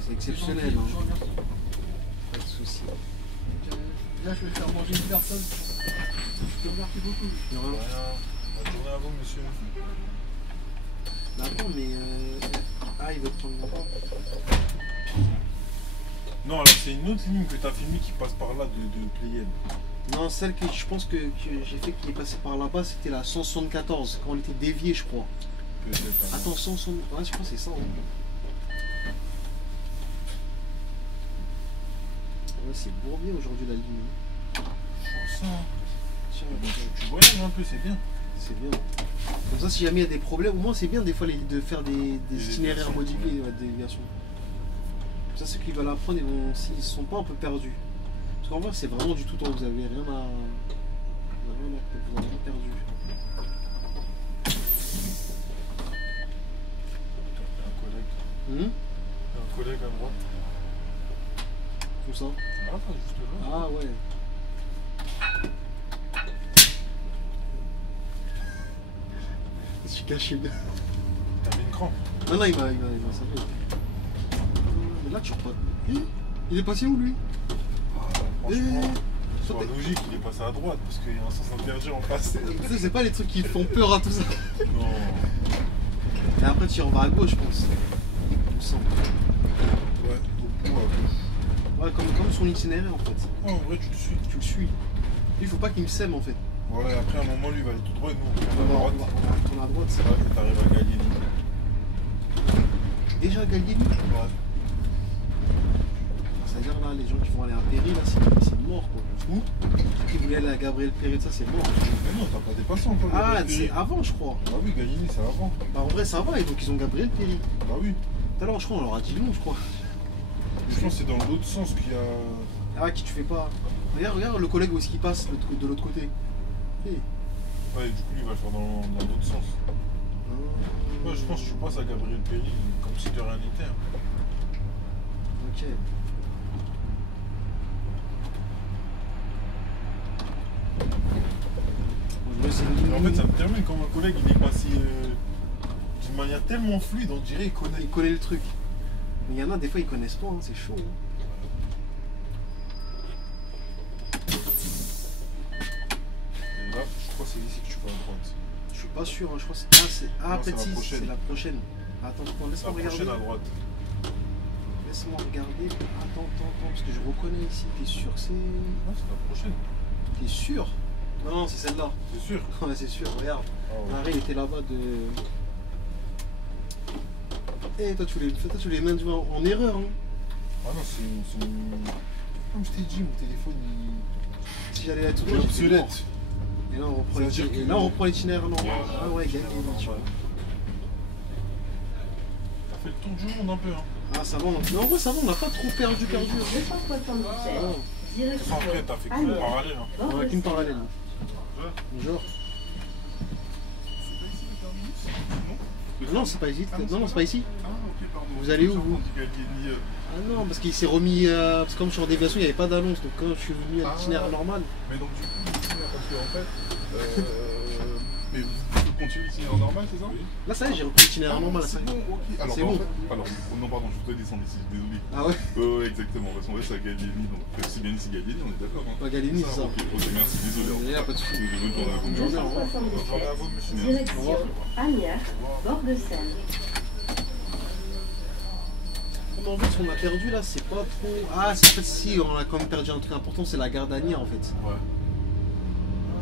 C'est exceptionnel, Je hein. vous remercie. Pas de soucis. Là, je vais faire manger une personne. Je vous remercie beaucoup. De rien. Voilà. Bonne journée à vous, monsieur. Mais attends, mais ah, il veut prendre la porte. Non, alors c'est une autre ligne que tu as filmée qui passe par là de Playel. Non, celle que je pense que j'ai fait qui est passée par là-bas, c'était la 174, quand on était dévié, je crois. Peut-être. Hein. Attends, 170. Ouais, je crois que c'est ça. Hein. Ouais, c'est bourbier aujourd'hui la ligne. Ça, hein. Tiens, Tu voyages un peu, c'est bien. c'est bien. Comme ça, si jamais il y a des problèmes, au moins c'est bien des fois de faire des itinéraires déviations, modifiés, ouais, des déviations. Comme ça, ceux qui veulent apprendre, s'ils ne sont pas un peu perdus. Parce qu'en vrai, c'est vraiment du tout temps, vous avez rien à. Vous avez rien perdu. Un collègue. Hum Un collègue à droite. Tout ça. Ah, pas juste là. Ah ouais. Je suis caché bien. T'avais une crampe. Non, non, il m'a sapé. Mais là, tu repars. Il est passé où lui? Franchement, Toi, soit logique, il est passé à droite parce qu'il y a un sens interdit en face. Tu sais, c'est pas les trucs qui te font peur à tout ça. Non. Et après, tu vas à gauche, je pense. Il me semble. Ouais, au bout, à gauche. Ouais, comme son itinéraire en fait. Ouais, en vrai, tu le suis. Tu le suis. Lui, il faut pas qu'il me sème en fait. Voilà, et après, à un moment, lui, il va aller tout droit et nous, on On va à va droite. tourner à droite. C'est vrai que t'arrives à Gallieni. Déjà, Gallieni. Ouais. C'est-à-dire là, les gens qui vont aller à Péry, là, c'est mort quoi. Où? Qui voulaient aller à Gabriel Péry, ça c'est mort. Mais non, t'as pas dépassé encore. le Ah, Gabriel c'est avant, je crois. Bah oui, Gallieni, c'est avant. Bah en vrai, ça va, et donc ils ont Gabriel Péry. Bah oui. Tout à l'heure, je crois, on leur a dit non, je crois. Je pense que c'est dans l'autre sens qu'il y a. Ah, qui tu fais pas. Regarde le collègue où est-ce qu'il passe de l'autre côté. Hey. Ouais, du coup, il va le faire dans l'autre sens. Ouais, je pense que tu passes à Gabriel Péry comme si de rien n'était. Hein. Ok. Et en fait, ça me termine quand mon collègue il est passé d'une manière tellement fluide, on dirait Il connaît le truc. Mais il y en a des fois ils connaissent pas, hein, c'est chaud. Hein. Et là, je crois que c'est ici que tu peux à droite. Je suis pas sûr, hein, je crois que c'est. Ah, Non, peut-être c'est la si, prochaine. c'est la prochaine. Attends, La laisse-moi regarder. prochaine à droite. Laisse-moi regarder. Attends, parce que je reconnais ici. T'es sûr que c'est. Non, c'est la prochaine. T'es sûr? Non, c'est celle-là. C'est sûr. Ouais, c'est sûr, regarde. Ah ouais. Marie était là-bas de. Eh, toi tu les mains en erreur. Hein. Ah non, c'est une. Comme je t'ai dit, mon téléphone Si j'allais là tout il est droit, j'étais mort. obsolète. Et là on reprend Ça veut dire l'itinéraire. que- Là on reprend l'itinéraire normal. Ouais, Ah ouais, gagné, tu vois. T'as fait le tour du monde un peu. Hein. Ah ça va, mais en vrai ça va, on n'a pas trop perdu. 277, Oh. direction Après, t'as fait que le Amiens. parallèle. Hein. On bord a de qu'une Seine. parallèle. Ouais. Bonjour. C'est pas ici le terminus? Non, c'est pas ici. Non, c'est pas ici. Ah, ok, pardon. Vous allez où, vous? Gallieni, Ah non, parce qu'il s'est remis. Parce que comme je suis en déviation, il n'y avait pas d'annonce. Donc quand je suis venu à l'itinéraire normal. Mais donc du coup, l'itinéraire, parce qu'en fait, mais vous continuez l'itinéraire normal, c'est ça? Là, ça y est, j'ai repris l'itinéraire normal. Ça C'est y est. bon, ok. Alors, C'est bah, en bon. fait, alors, non, pardon, je voudrais descendre ici, désolé. Ah ouais? Ouais, exactement, parce qu'en fait, c'est à Gallieni, donc c'est bien ici Gallieni, on est d'accord, hein? Pas Gallieni, c'est ça. Ok, merci, désolé. Il n'y a pas de soucis. Bonne journée à vous. Bonne journée, au revoir. Bonne journée à vous, monsieur. Direction Amiens, bord de Seine. En fait, ce qu'on a perdu là, c'est pas trop. Ah, c'est en fait, si, on a quand même perdu un truc important, c'est la Gardania en fait. Ouais.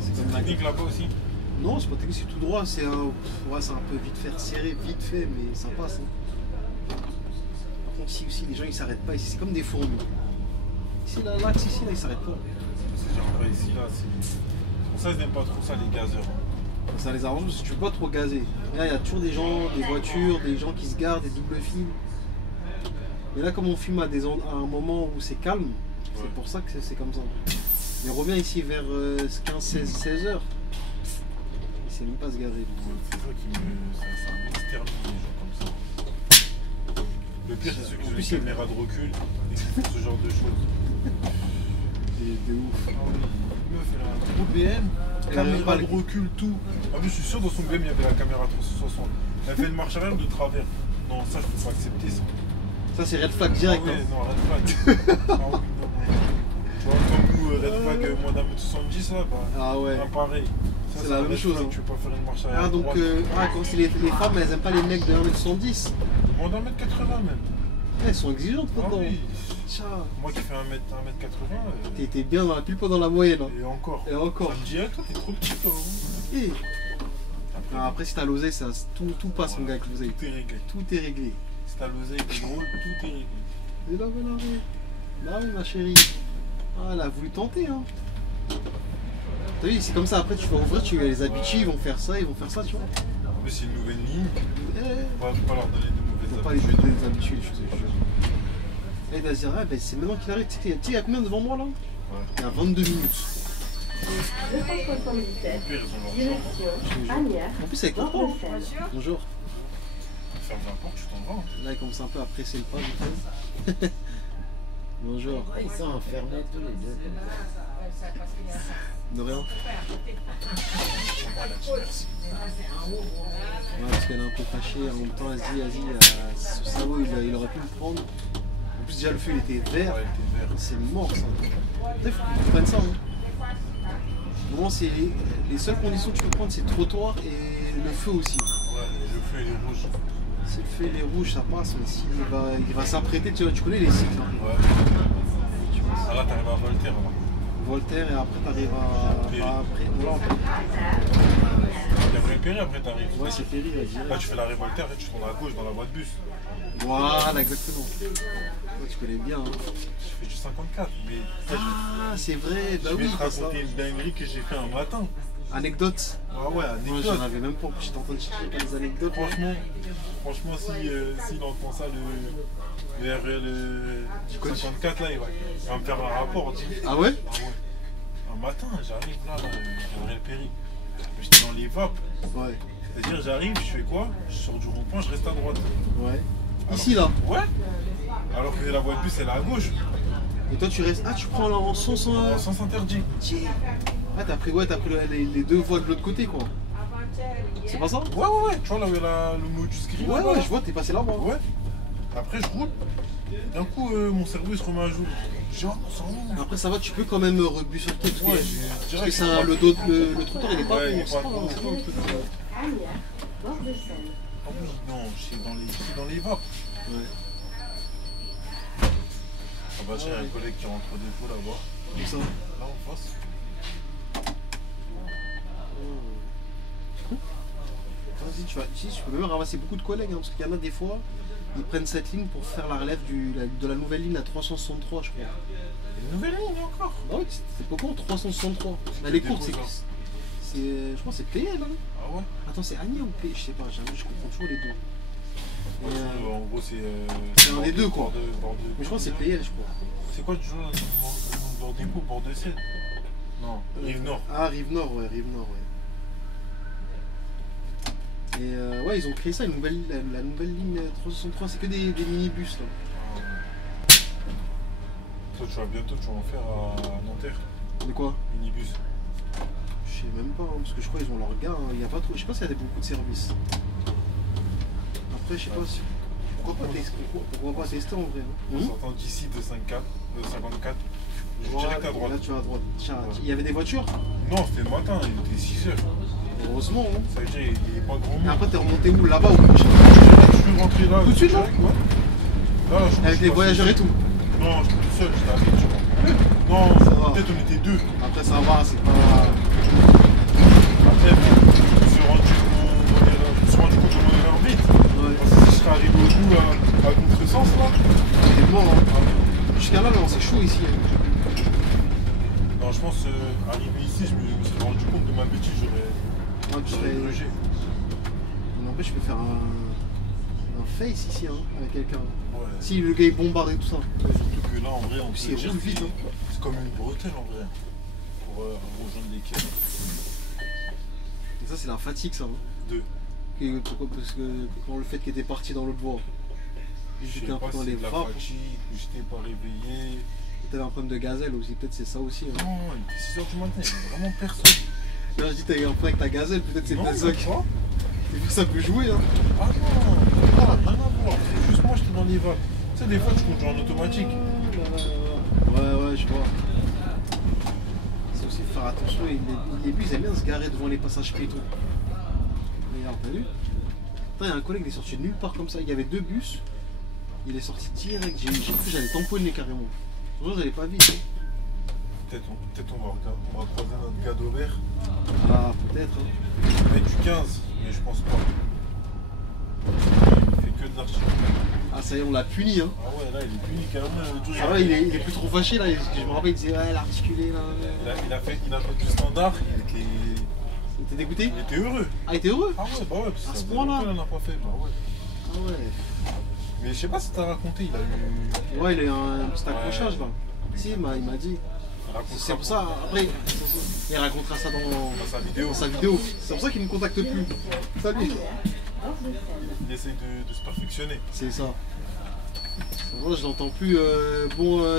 C'est comme la. Technique là-bas aussi. Non, c'est pas technique, c'est tout droit. C'est un. Ouais, c'est un peu vite fait serré, vite fait, mais ça passe. Hein. Par contre, ici aussi, les gens ils s'arrêtent pas. Ici, c'est comme des fourmis. Ici, là, l'axe ici, là, ils s'arrêtent pas. C'est genre vrai ici là, c'est. Pour ça, ils n'aiment pas trop ça, les gazeurs. Ça les arrange parce que tu peux pas trop gazer. Là, il y a toujours des gens, des voitures, des gens qui se gardent, des doubles fils. Mais là, comme on fume à un moment où c'est calme, Ouais. c'est pour ça que c'est comme ça. Mais reviens ici vers 15, 16 heures. Il sait même pas se garer. lui. C'est ça qui me. C'est un mystère, les gens comme ça. Le pire, c'est ceux qui En ont plus, une caméra de recul et qui font ce genre de choses. C'est de ouf. Ah oui, meuf, elle a un gros BM, caméra de recul, tout. Ah oui, je suis sûr, dans son BM, il y avait la caméra 360. Elle fait une marche arrière de travers. Non, ça, je peux pas accepter ça. Ça, c'est red flag direct. Ah ouais, hein. non, red flag. Ah oui, non. Tu vois, comme nous, red flag, moins d'un mètre 70, là, bah, Ah ouais. pareil. Ça, C'est la un même red chose, flag, hein. Tu peux pas faire une marche arrière. Ah, donc, droite. quand c'est les femmes, elles aiment pas les mecs de 1m70. Moins d'un mètre 80 même. Elles sont exigeantes Ah maintenant. oui. Tcha. Moi qui fais 1m80, T'es bien dans la pile, pas dans la moyenne. Hein. et encore. Et encore. Ça me dit, ah, toi, t'es trop petit, toi. Hein. Et Après, après, si t'as l'oseille, tout passe, mon gars, avec l'oseille. tout est réglé. Tout est réglé. Si t'as l'oseille, t'es drôle, tout est réglé. Et là, voilà, oui. Là, oui, ma chérie. Ah, elle a voulu tenter, hein. T'as vu, c'est comme ça. Après, tu vas ouvrir, tu vas les habituer, ils vont faire ça, tu vois. En plus, c'est une nouvelle ligne. Eh, On va pas leur donner de faut mauvaises pas les habitudes. habituer, je te jure. Et il va se dire, ah, ben, c'est maintenant qu'il arrive. Tu sais, il y a combien devant moi, là? Ouais. Il y a 22 minutes. 277, Au pire, ils ont leur chambre. direction Anières, En plus, avec bord content. de Seine. Bonjour. Ferme la porte, tu t'en vas. Là, il commence un peu à presser le pas, vite fait. Bonjour. Ah, ils sont enfermés tous les deux. De rien. On va la merci. Ouais, parce qu'elle est un peu fâchée. En même temps, elle se dit, vas-y, ce cerveau, il aurait pu le prendre. En plus, déjà, le feu, il était vert. Ouais, t'es vert. C'est mort, ça. Il faut qu'ils prennent ça. Hein. Normalement, c'est les seules conditions que tu peux prendre, c'est le trottoir et le feu aussi. Ouais, le feu, il est rouge. Si le feu, il est rouge, ça passe. Mais s'il va s'apprêter, tu connais les cycles. Hein. Ouais. Ah là, t'arrives à Voltaire, là. Voltaire et après, t'arrives à. Péri. Après, voilà. Il y a Péri, après t'arrives. Ouais, c'est Péri, là, direct. Là, tu fais la Voltaire et tu tournes à gauche dans la voie de bus. Voilà, exactement. Ouais, tu connais bien. Hein. Je fais du 54, mais Ah, c'est vrai, bah je vais oui. te t'as ça. raconter une dinguerie que j'ai fait un matin. Anecdote. Ah ouais, Moi, anecdote. j'en avais même pas. J'étais en train de chercher les anecdotes. Franchement, s'il entend ça, le RL 54, là, il va me faire un rapport. Dis. Ah ouais? Ah ouais. Un matin, j'arrive là, RL Péri. J'étais dans les vapes. Ouais. C'est-à-dire, j'arrive, je fais quoi? Je sors du rond-point, je reste à droite. Ouais. Alors- Ici, là. Ouais. Alors que la voie de bus, elle est à gauche. Et toi, tu restes. Ah, tu prends là en sens. En sens interdit. Tiens. Ah, t'as pris les deux voies de l'autre côté, quoi. C'est pas ça? Ouais. Tu vois là où il y a le modus gris. Ouais, là-bas, ouais, là. je vois, t'es passé là-bas. Ouais. Après, je roule. D'un coup, mon cerveau il se remet à jour. Je dis, oh, on s'en va. Après, ça va, tu peux quand même rebifurquer. Parce que, Ouais, parce que c'est le trottoir, il est pas Ouais, il est gros. C'est pas pas gros. c'est pas un truc. Anières, bord de Seine. Ah oui, non, je suis dans les vapes. Ouais. Ah bah, tiens, il y a un collègue qui rentre au dépôt là-bas. Comme ça. Là, en face. Vas-y, tu peux même ramasser beaucoup de collègues, hein, parce qu'il y en a des fois, ils prennent cette ligne pour faire la relève de la nouvelle ligne à 363, je crois. Une nouvelle ligne encore. Ah oui, c'est pas con, 363. Elle est courte, dépôt, c'est. Je pense que c'est PL, hein. Ah ouais. Attends, c'est Agna ou P? Je sais pas, j'avoue, je comprends toujours les deux. Ouais, Mais, en gros, c'est. c'est un des deux, quoi. Bord de- mais je crois que c'est PL, je crois. C'est quoi toujours le nom de bord dépôt, bord de Seine? Non, Rive Nord. Ah, Rive Nord, ouais. Et ouais, ils ont créé ça, la nouvelle ligne 363, c'est que des minibus là. Toi, tu vas bientôt, tu vas en faire à Nanterre. Mais quoi? Minibus. Je sais même pas, hein, parce que je crois qu'ils ont leur gars, hein, il y a pas trop. Je sais pas s'il y a beaucoup de services. Après, je sais pas si. Pourquoi pas tester en vrai? En Hein. sortant d'ici de 54, je vais direct à droite. Là, tu vas à droite. Tiens, il y avait des voitures? Non, c'était le matin, il était 6h. Heureusement, hein. Ça veut dire il n'est pas grand Et monde. après, t'es remonté où? Là-bas ou Je peux rentrer là. Tout de suite, là direct, ouais. Là, je avec suis les pas voyageurs seul. et tout? Non, je suis tout seul, j'étais avec, tu vois. Non, Ça va. peut-être on était deux. Après, ça va, c'est pas. Après, je me suis rendu compte de mon erreur vite. Ouais. Parce que si je serais arrivé au bout à contresens là. C'est mort, hein. Jusqu'à là, non, c'est chaud ici. Hein. Non, je pense arrivé ici, je me suis rendu compte de ma bêtise, Ouais, tu j'aurais serais. grugé. En vrai, je peux faire un un face ici, hein, avec quelqu'un. Ouais. Si le gars il bombarde et tout ça. Surtout que là, en vrai, on C'est peut dire roule que vite, hein. c'est comme une bretelle en vrai. Pour rejoindre les quais. Et ça, c'est la fatigue, ça. Hein. Pourquoi? Parce que quand le fait qu'il était parti dans l'autre voie, Je sais j'étais un pas peu dans si les c'est de la vapes. fatigue, ou j'étais pas réveillé. T'avais un problème de gazelle aussi, peut-être c'est ça aussi. Hein. Non, il était 6h du matin, il y avait vraiment personne. Là, je dis, t'as eu un problème avec ta gazelle, peut-être c'est Non, peut-être ça même qui. pas. Et puis ça peut jouer, hein. Ah non, rien à voir. C'est juste moi, j'étais dans les vapes. Tu sais, des fois, tu conduis en automatique. Ouais, je vois. C'est aussi faire attention, les bus ils aiment bien se garer devant les passages piétons. Regarde, t'as vu? Putain, il y a un collègue qui est sorti de nulle part comme ça. Il y avait 2 bus, il est sorti direct. J'ai cru que j'allais tamponner carrément. Moi, j'allais pas vite. Hein. Peut-être on va croiser notre gars d'Aubert. Ah, peut-être. Hein. Il met du 15, mais je pense pas. Il fait que de l'article. Ah, ça y est, on l'a puni. Hein. Ah ouais, là, il est puni carrément. Ah ouais, il est plus trop fâché là. Je me rappelle, il disait ouais, l'articulé là. Il a fait du standard, Il était dégoûté? il était heureux. Ah, il était heureux? Ah ouais, bah ouais, parce que À ce ça faisait point-là? longtemps qu'il en a pas fait. Bah ouais. Ah ouais. Mais je sais pas si t'as raconté, il a eu. Ouais, il a eu un petit accrochage là. Si, il m'a dit. C'est pour ça, après, il racontera ça dans sa vidéo. sa vidéo. C'est pour ça qu'il ne me contacte plus. Salut. Il essaye de se perfectionner. C'est ça. Moi, je l'entends plus.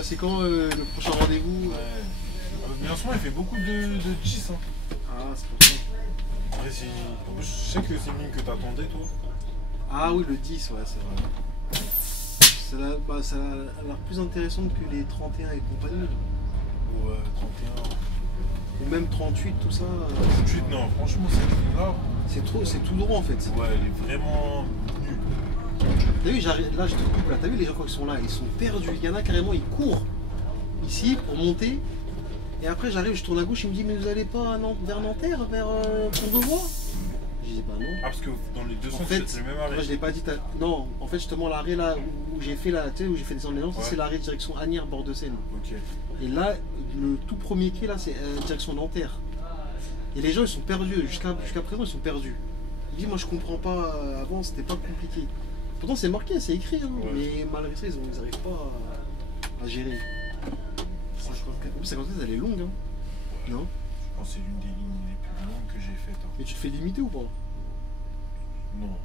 C'est quand le prochain rendez-vous? Ouais. Mais en ce moment, il fait beaucoup de 10. Hein. Ah, c'est pour ça. Après, en plus, je sais que c'est une ligne que t'attendais, toi. Ah oui, le 10, ouais, c'est vrai. Ça a l'air plus intéressante que les 31 et compagnie. Ouais, 31. Ou même 38, tout ça. 38, non, franchement, cette ligne-là. C'est tout droit en fait. Ouais, elle est vraiment nulle. T'as vu, là je te coupe là, t'as vu les gens quand ils sont là, ils sont perdus. Il y en a carrément, ils courent ici pour monter. Et après j'arrive, je tourne à gauche, il me dit mais vous allez pas vers Nanterre, vers Courbevoie? Je dis bah non. Ah, parce que dans les deux sens, fait, c'est le même arrêt. Moi je l'ai pas dit. Non, en fait justement l'arrêt là où j'ai fait là, tu sais, où j'ai fait descendre les gens, Ouais. c'est l'arrêt direction Agnières, bord de Seine. Ok. Et là, le tout premier quai là, c'est direction Nanterre. Et les gens ils sont perdus, jusqu'à présent ils sont perdus. Il dit moi je comprends pas, avant c'était pas compliqué. Pourtant c'est marqué, c'est écrit, hein, Ouais. mais malgré ça ils n'arrivent pas à gérer. 54, elle est longue, hein. Non? Je pense que c'est l'une des lignes les plus longues que j'ai faites. Hein. Mais tu te fais limiter ou pas? Non.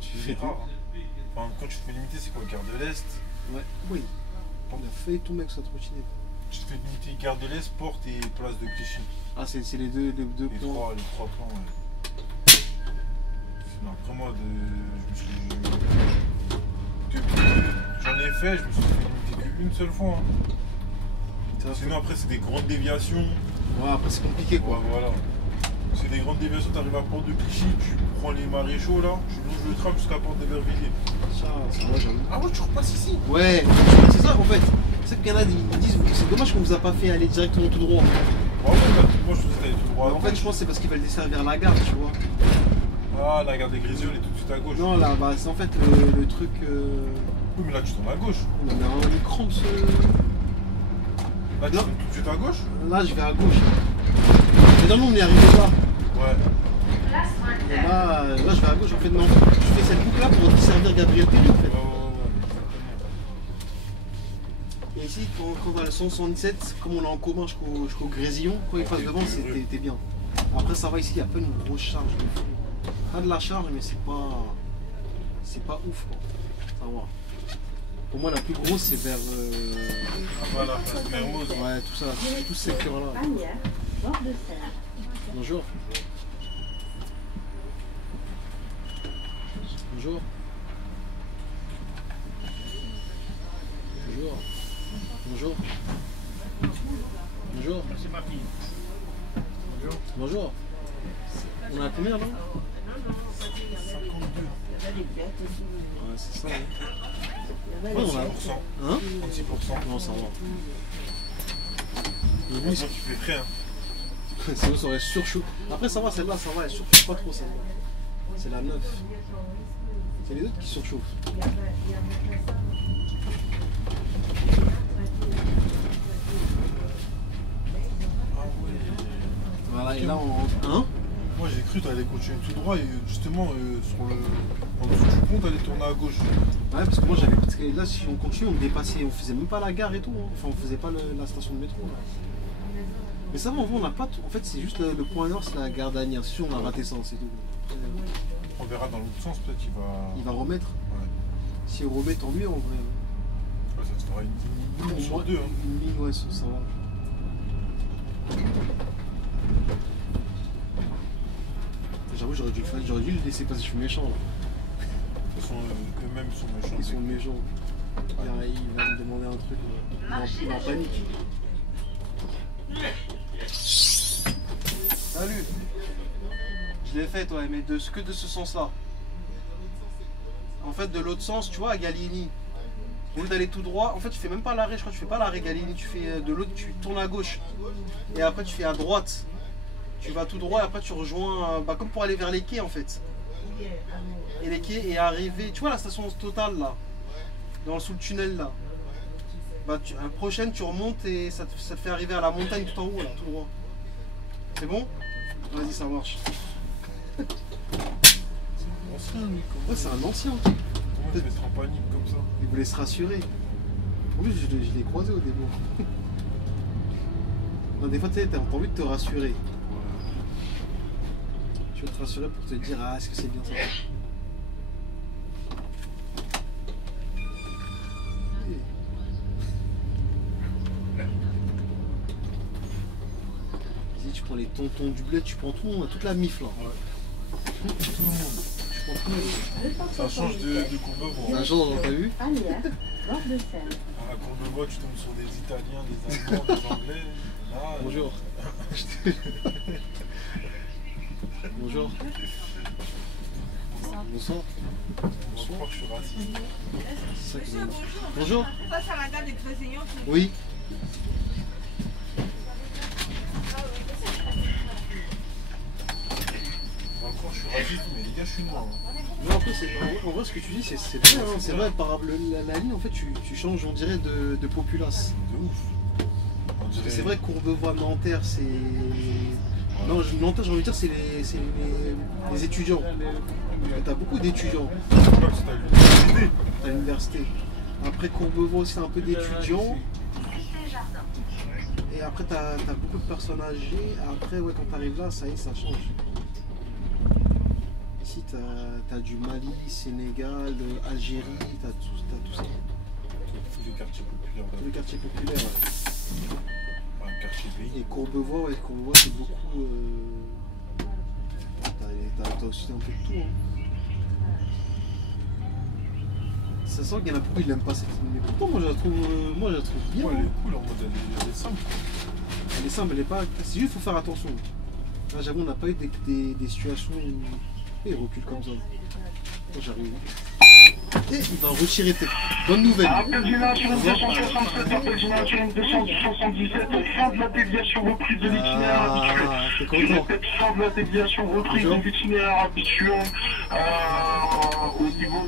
Tu C'est rare. Hein. Enfin, quand tu te fais limiter, c'est quoi? Gare de l'Est? Ouais. Oui. On a fait tomber avec sa trottinette. Tu te fais limiter Gare de l'Est, Porte et Place de Clichy. Ah c'est les deux Les points. trois plans, ouais. Sinon, après moi, j'en ai fait, je me suis fait limiter qu'une seule fois. Hein. Sinon après c'est des grandes déviations. Ouais, après c'est compliqué quoi. Ouais, voilà. C'est des grandes déviations, t'arrives à Porte de Clichy, tu prends les maréchaux là, tu longes le tram jusqu'à Porte d'Aubervilliers. Ça va, j'avoue. Ah ouais, tu repasses ici? Ouais, c'est ça en fait. C'est qu'il y en a qui disent c'est dommage qu'on vous a pas fait aller directement tout droit. Ah ouais, bah, moi je faisais tout droit. En fait je pense que c'est parce qu'ils veulent desservir la gare, tu vois. Ah, la gare des Grésioles est tout de suite à gauche. Non là, bah c'est en fait le truc. Oui, mais là tu tournes à gauche. On a un écran Là tu Non. tournes tout de suite à gauche? Là je vais à gauche. Mais non, on est arrivé là. Ouais. Et là je vais à gauche en fait. Non, je fais cette boucle là pour desservir Gabriel Péry en fait. Ouais. Et ici, quand on a le 177, comme on est en commun jusqu'au Grésillon, quand il passe devant, t'es bien. Après, ça va ici, il y a pas une grosse charge de fou. Pas de la charge, mais c'est pas ouf quoi. Ça va. Pour moi, la plus grosse, c'est vers. Voilà, Place Mermoz. Ouais, tout ça, tout ce secteur-là. Agnières, bord de Seine. Bonjour. Bonjour. Bonjour. Bonjour. Bonjour. C'est ma fille. Bonjour. On a combien là? 52. Ouais, c'est ça. Hein. Ouais, Ouais, on a. 6%. Hein? 36%. Non, ça va. Le Moi, whisky, tu fais frais, hein. sinon ça aurait surchauffe. Après, ça va, celle-là, ça va, elle surchauffe pas trop, celle-là. C'est la 9. C'est les autres qui surchauffent. Voilà, et là, on. Hein? Moi j'ai cru t'allais continuer tout droit et justement sur le. En dessous du pont t'allais tourner à gauche. Ouais, parce que moi j'avais. Parce que là, si on continue, on dépassait. On faisait même pas la gare et tout. Hein. Enfin, on faisait pas la station de métro. Là. Mais ça va, en vrai, on n'a pas. En fait, c'est juste le point nord, c'est la gare d'Agnières. Si on a raté ça, c'est tout. On verra dans l'autre sens, peut-être Il va remettre. Ouais. Si on remet, tant mieux en vrai. Ouais, ça te fera une ligne sur deux. Hein. Une ligne, ouais, ça va. J'avoue, j'aurais dû le laisser passer, je suis méchant. Là. Eux-mêmes sont méchants. Ils sont méchants. Il va me demander un truc. Il est en panique. Salut. Je l'ai fait, ouais, mais que de ce sens-là. En fait, de l'autre sens, tu vois, à Gallieni. Au lieu d'aller tout droit, en fait, tu fais même pas l'arrêt, je crois que tu fais pas l'arrêt Gallieni, tu fais de l'autre, tu tournes à gauche. Et après, tu fais à droite. Tu vas tout droit et après, tu rejoins, comme pour aller vers les quais, en fait. Et les quais, et arriver, tu vois la station Total, là, sous le tunnel, là. La prochaine, tu remontes et ça te fait arriver à la montagne tout en haut, là, tout droit. C'est bon? Vas-y, ça marche. Ancien, lui, Ouais, c'est un ancien. comment il peut être en panique comme ça? Il voulait se rassurer. En plus, je l'ai croisé au début. Non, des fois, tu sais, t'as envie de te rassurer. Tu veux te rassurer pour te dire, ah, est-ce que c'est bien ça? Vas-y, tu prends les tontons du bled, tu prends tout, on a toute la mif là. Ouais. Tout le monde. Tu prends tout le monde. Ça change de Courbevoie. Ça change, t'as vu? Anières, bord de Seine. À Courbevoie, tu tombes sur des Italiens, des Allemands, des Anglais. Là, Bonjour. Bonjour. Bonsoir. On va croire que je suis raciste. C'est ça que Monsieur, j'ai dit. bonjour. Bonjour. Face à madame des Créseillons. Oui. On va croire que je suis raciste, mais les gars, je suis noir. Hein. Non, après, en vrai, ce que tu dis, c'est vrai. Hein, c'est vrai, par la ligne, en fait, tu changes, on dirait, de populace. De ouf. On dirait... C'est vrai que Courbevoie-Nanterre, c'est. Non, Nanterre, j'ai envie de dire, c'est les étudiants. T'as beaucoup d'étudiants à l'université. Après Courbevoie aussi, un peu d'étudiants. Et après, t'as beaucoup de personnes âgées. Après, ouais, quand t'arrives là, ça y est, ça change. Ici, t'as du Mali, Sénégal, Algérie, t'as tout ça. Tous les quartiers populaires. Tous les quartiers populaires. Ouais. Un quartier pays. Et Courbevoie, ouais, Courbevoie, c'est beaucoup. T'as aussi un peu de tout. Hein. Ça sent qu'il y en a beaucoup qui n'aiment pas cette ligne. Mais pourtant, moi je la trouve bien. Ouais, elle est cool en mode, elle est simple. Elle est simple, elle est pas. C'est juste, faut faire attention. Là, j'avoue, on n'a pas eu des situations où. Et il recule comme ça. Moi, j'arrive. Et il va retirer tête. Bonne nouvelle. Appel général sur une 267, appel général sur une 277, fin de la déviation reprise de l'itinéraire habituel. T'es content. Fin de la déviation reprise de l'itinéraire habituel au niveau.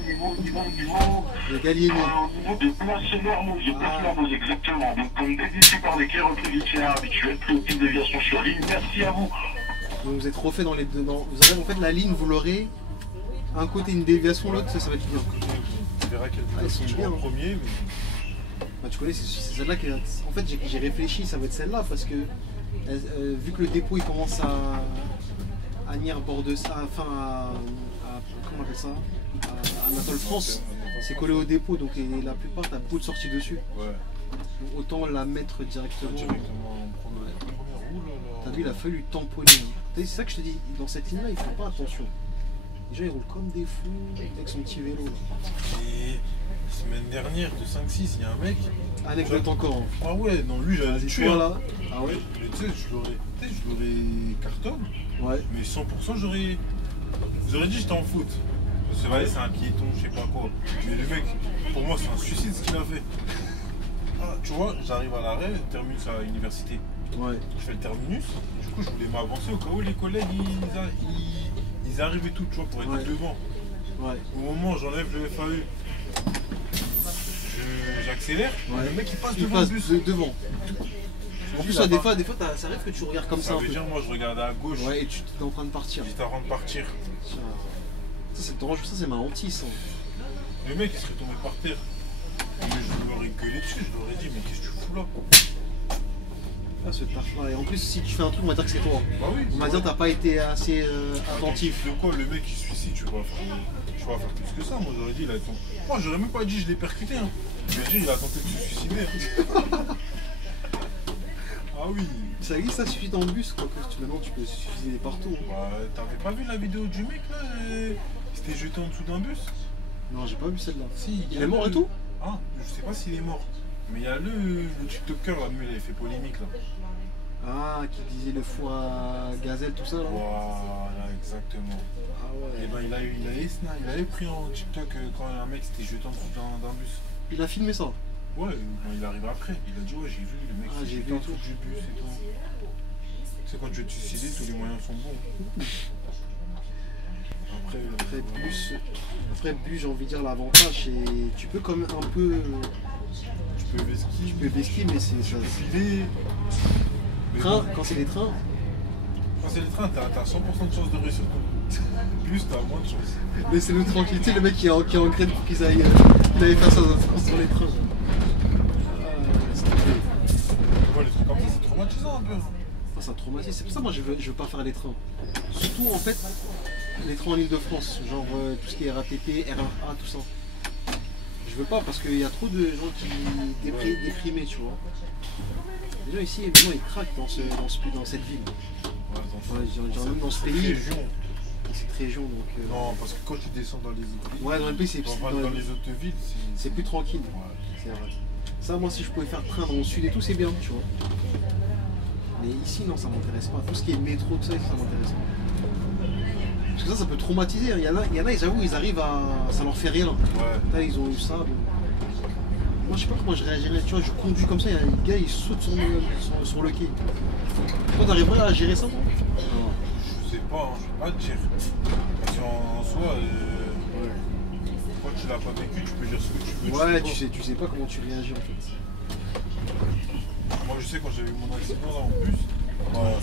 Le Gallieni. Au niveau de Place Mermoz, exactement. Donc, comme dévissé par les quais, reprise de l'itinéraire habituel, plus aucune déviation sur ligne. Merci à vous. Donc, vous êtes refait dans les deux. Vous avez en fait la ligne, vous l'aurez. Un côté une déviation, l'autre ça va être bien. Tu verras qu'elle Ils sont bien, en hein. premier, mais Bah, tu connais, c'est celle-là qui. En fait, j'ai réfléchi, ça va être celle-là parce que vu que le dépôt il commence à Agnières bord de ça, enfin comment on appelle ça, à Anatole France, c'est collé au dépôt donc la plupart t'as beaucoup de sorties dessus. ouais. Donc, autant la mettre directement. Directement en première roue là. T'as vu, il a fallu lui tamponner. Hein. C'est ça que je te dis, dans cette ligne-là, ils font pas attention. Les gens ils roulent comme des fous avec son petit vélo. Là. Et semaine dernière, de 5-6, il y a un mec. Anecdote encore. Hein. Ah ouais, non, lui j'allais le tuer. Toi Hein. là. Ah ouais. Mais tu sais, je l'aurais cartonne, Ouais. mais 100% j'aurais dit j'étais en faute. C'est vrai, c'est un piéton, je sais pas quoi. Mais le mec, pour moi, c'est un suicide ce qu'il a fait. Ah, tu vois, j'arrive à l'arrêt, terminus à l'université. Ouais. Je fais le terminus, du coup je voulais m'avancer au cas où les collègues ils arrivent et tout, tu vois, pour être Ouais. devant. Ouais. Au moment où j'enlève le FAE, j'accélère, Ouais. le mec il passe Il devant passe le bus. devant. Je En plus, des fois, ça arrive que tu regardes comme ça. Ça un veut peu. dire, moi je regardais à gauche. Ouais, et tu t'es en train de partir. J'étais avant de partir. Tiens. Ça, c'est dangereux, ça, c'est ma hantise. Hein. Le mec il serait tombé par terre. Mais je l'aurais gueulé dessus, je l'aurais dit, mais qu'est-ce que tu fous là? Ah, ce taf-là. Et en plus, si tu fais un truc, on va dire que c'est toi. Bah oui. On va dire que t'as pas été assez attentif. De quoi le mec il se suicide, tu vas faire plus que ça. Moi j'aurais dit, il a tenté. Moi j'aurais même pas dit je l'ai percuté. Hein. Je vais dire, il a tenté de se suicider. Ah oui. Ça existe, ça suffit dans le bus, quoi. Que maintenant tu peux se suicider partout. Hein. Bah, t'avais pas vu la vidéo du mec là? Il s'était jeté en dessous d'un bus? Non, j'ai pas vu celle-là. Si, Il est mort et tout? Ah, je sais pas s'il est mort. Mais il y a le TikToker là, lui il avait fait polémique là. Ah, qui disait le foie gazelle, tout ça là. Voilà, exactement. Ah ouais. Et ben il avait pris en TikTok quand un mec s'était jeté en dessous d'un bus. Il a filmé ça. Ouais, ben, il arrive après. Il a dit ouais j'ai vu le mec s'est jeté en dessous du bus et tout. Tu sais quand tu veux te suicider, tous les moyens sont bons. Après bus, j'ai envie de dire l'avantage, c'est tu peux quand même un peu. Tu peux vesquiller, mais c'est ça. Filer. Train, quand c'est les trains. Quand c'est les trains, t'as 100% de chance de réussir. Bus, t'as moins de chance. Mais c'est le tranquillité, le mec qui est en graine pour qu'ils aillent. Il avait fait ça sur les trains. Ouais, les trucs comme ça, c'est traumatisant un peu. Ah, ça traumatise. C'est pour ça moi je veux pas faire les trains. Surtout en fait les trains en Ile-de-France, genre tout ce qui est RATP, RRA, tout ça. Je veux pas parce qu'il y a trop de gens qui déprimés, tu vois. Les gens ici évidemment ils craquent dans cette ville. Genre même dans ce pays. Cette région donc. Non, parce que quand tu descends dans les autres villes. Ouais, dans le pays c'est dans les autres villes, c'est plus tranquille. Ouais. C'est vrai. Ça moi si je pouvais faire train dans le sud et tout c'est bien, tu vois. Mais ici non ça m'intéresse pas. Tout ce qui est métro, tout ça m'intéresse pas. Parce que ça peut traumatiser. Il y en a j'avoue ils arrivent à. Ça leur fait rien. Ouais. Là ils ont eu ça. Mais... Moi je sais pas comment je réagirais, tu vois, je conduis comme ça, il y a un gars il saute sur le quai. Toi t'arriverais à gérer ça toi? Non. Je sais pas, hein, je peux pas te dire. Parce qu'en soi, quand tu l'as pas vécu, tu peux dire ce que tu veux. Ouais, tu sais pas comment tu réagis en fait. Moi je sais quand j'ai eu mon accident là en bus,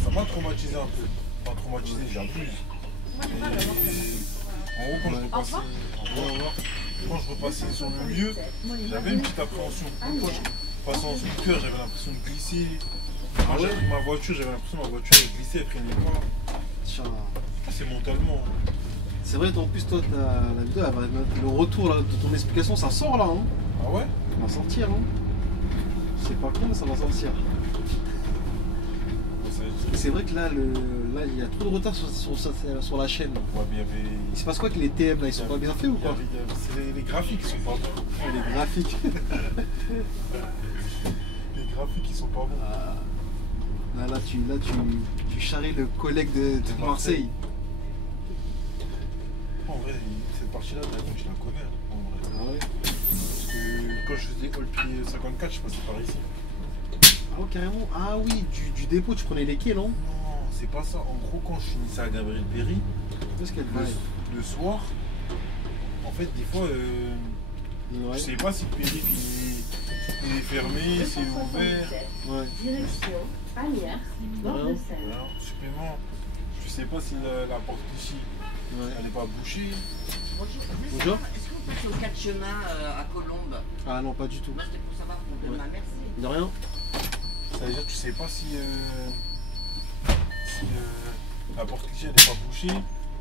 ça m'a traumatisé un peu. Pas traumatisé, j'abuse. En gros quand je repassais sur le lieu, j'avais une petite appréhension. Quand je passais en scooter, j'avais l'impression de glisser. Quand j'ai pris ma voiture, j'avais l'impression que ma voiture elle glissait, elle prenait pas. C'est mentalement. C'est vrai, en plus toi, la vidéo, le retour là, de ton explication, ça sort là. Hein. Ah ouais? Ça va sortir. Hein. C'est pas con, mais ça va sortir. C'est vrai que là, il y a trop de retard sur la chaîne. Ouais, mais il se passe quoi que les TM là, ils sont pas bien faits ou quoi? C'est les graphiques qui sont pas bons. Les graphiques. Les graphiques ils sont pas bons. Là tu charries le collègue de Marseille. En vrai, cette partie-là, je la connais. En vrai. Ah ouais? Parce que quand je faisais All Pied 54, je passais par ici. Ah ouais, carrément. Ah oui, du dépôt, tu prenais les quais, non? Non, c'est pas ça. En gros, quand je finissais à Gabriel Péry, le soir, en fait, des fois, je sais pas si le périph' il est fermé, c'est ouvert. Ouais. Direction Anières, bord de Seine. Voilà, supplément. Je sais pas si la porte ici, elle n'est pas bouchée. Bonjour. Est-ce que vous passez au 4 chemins à Colombes? Ah non, pas du tout. Moi, c'était pour savoir pour demain, merci. De rien. Ça veut dire que tu sais pas si la porte ici elle n'est pas bouchée.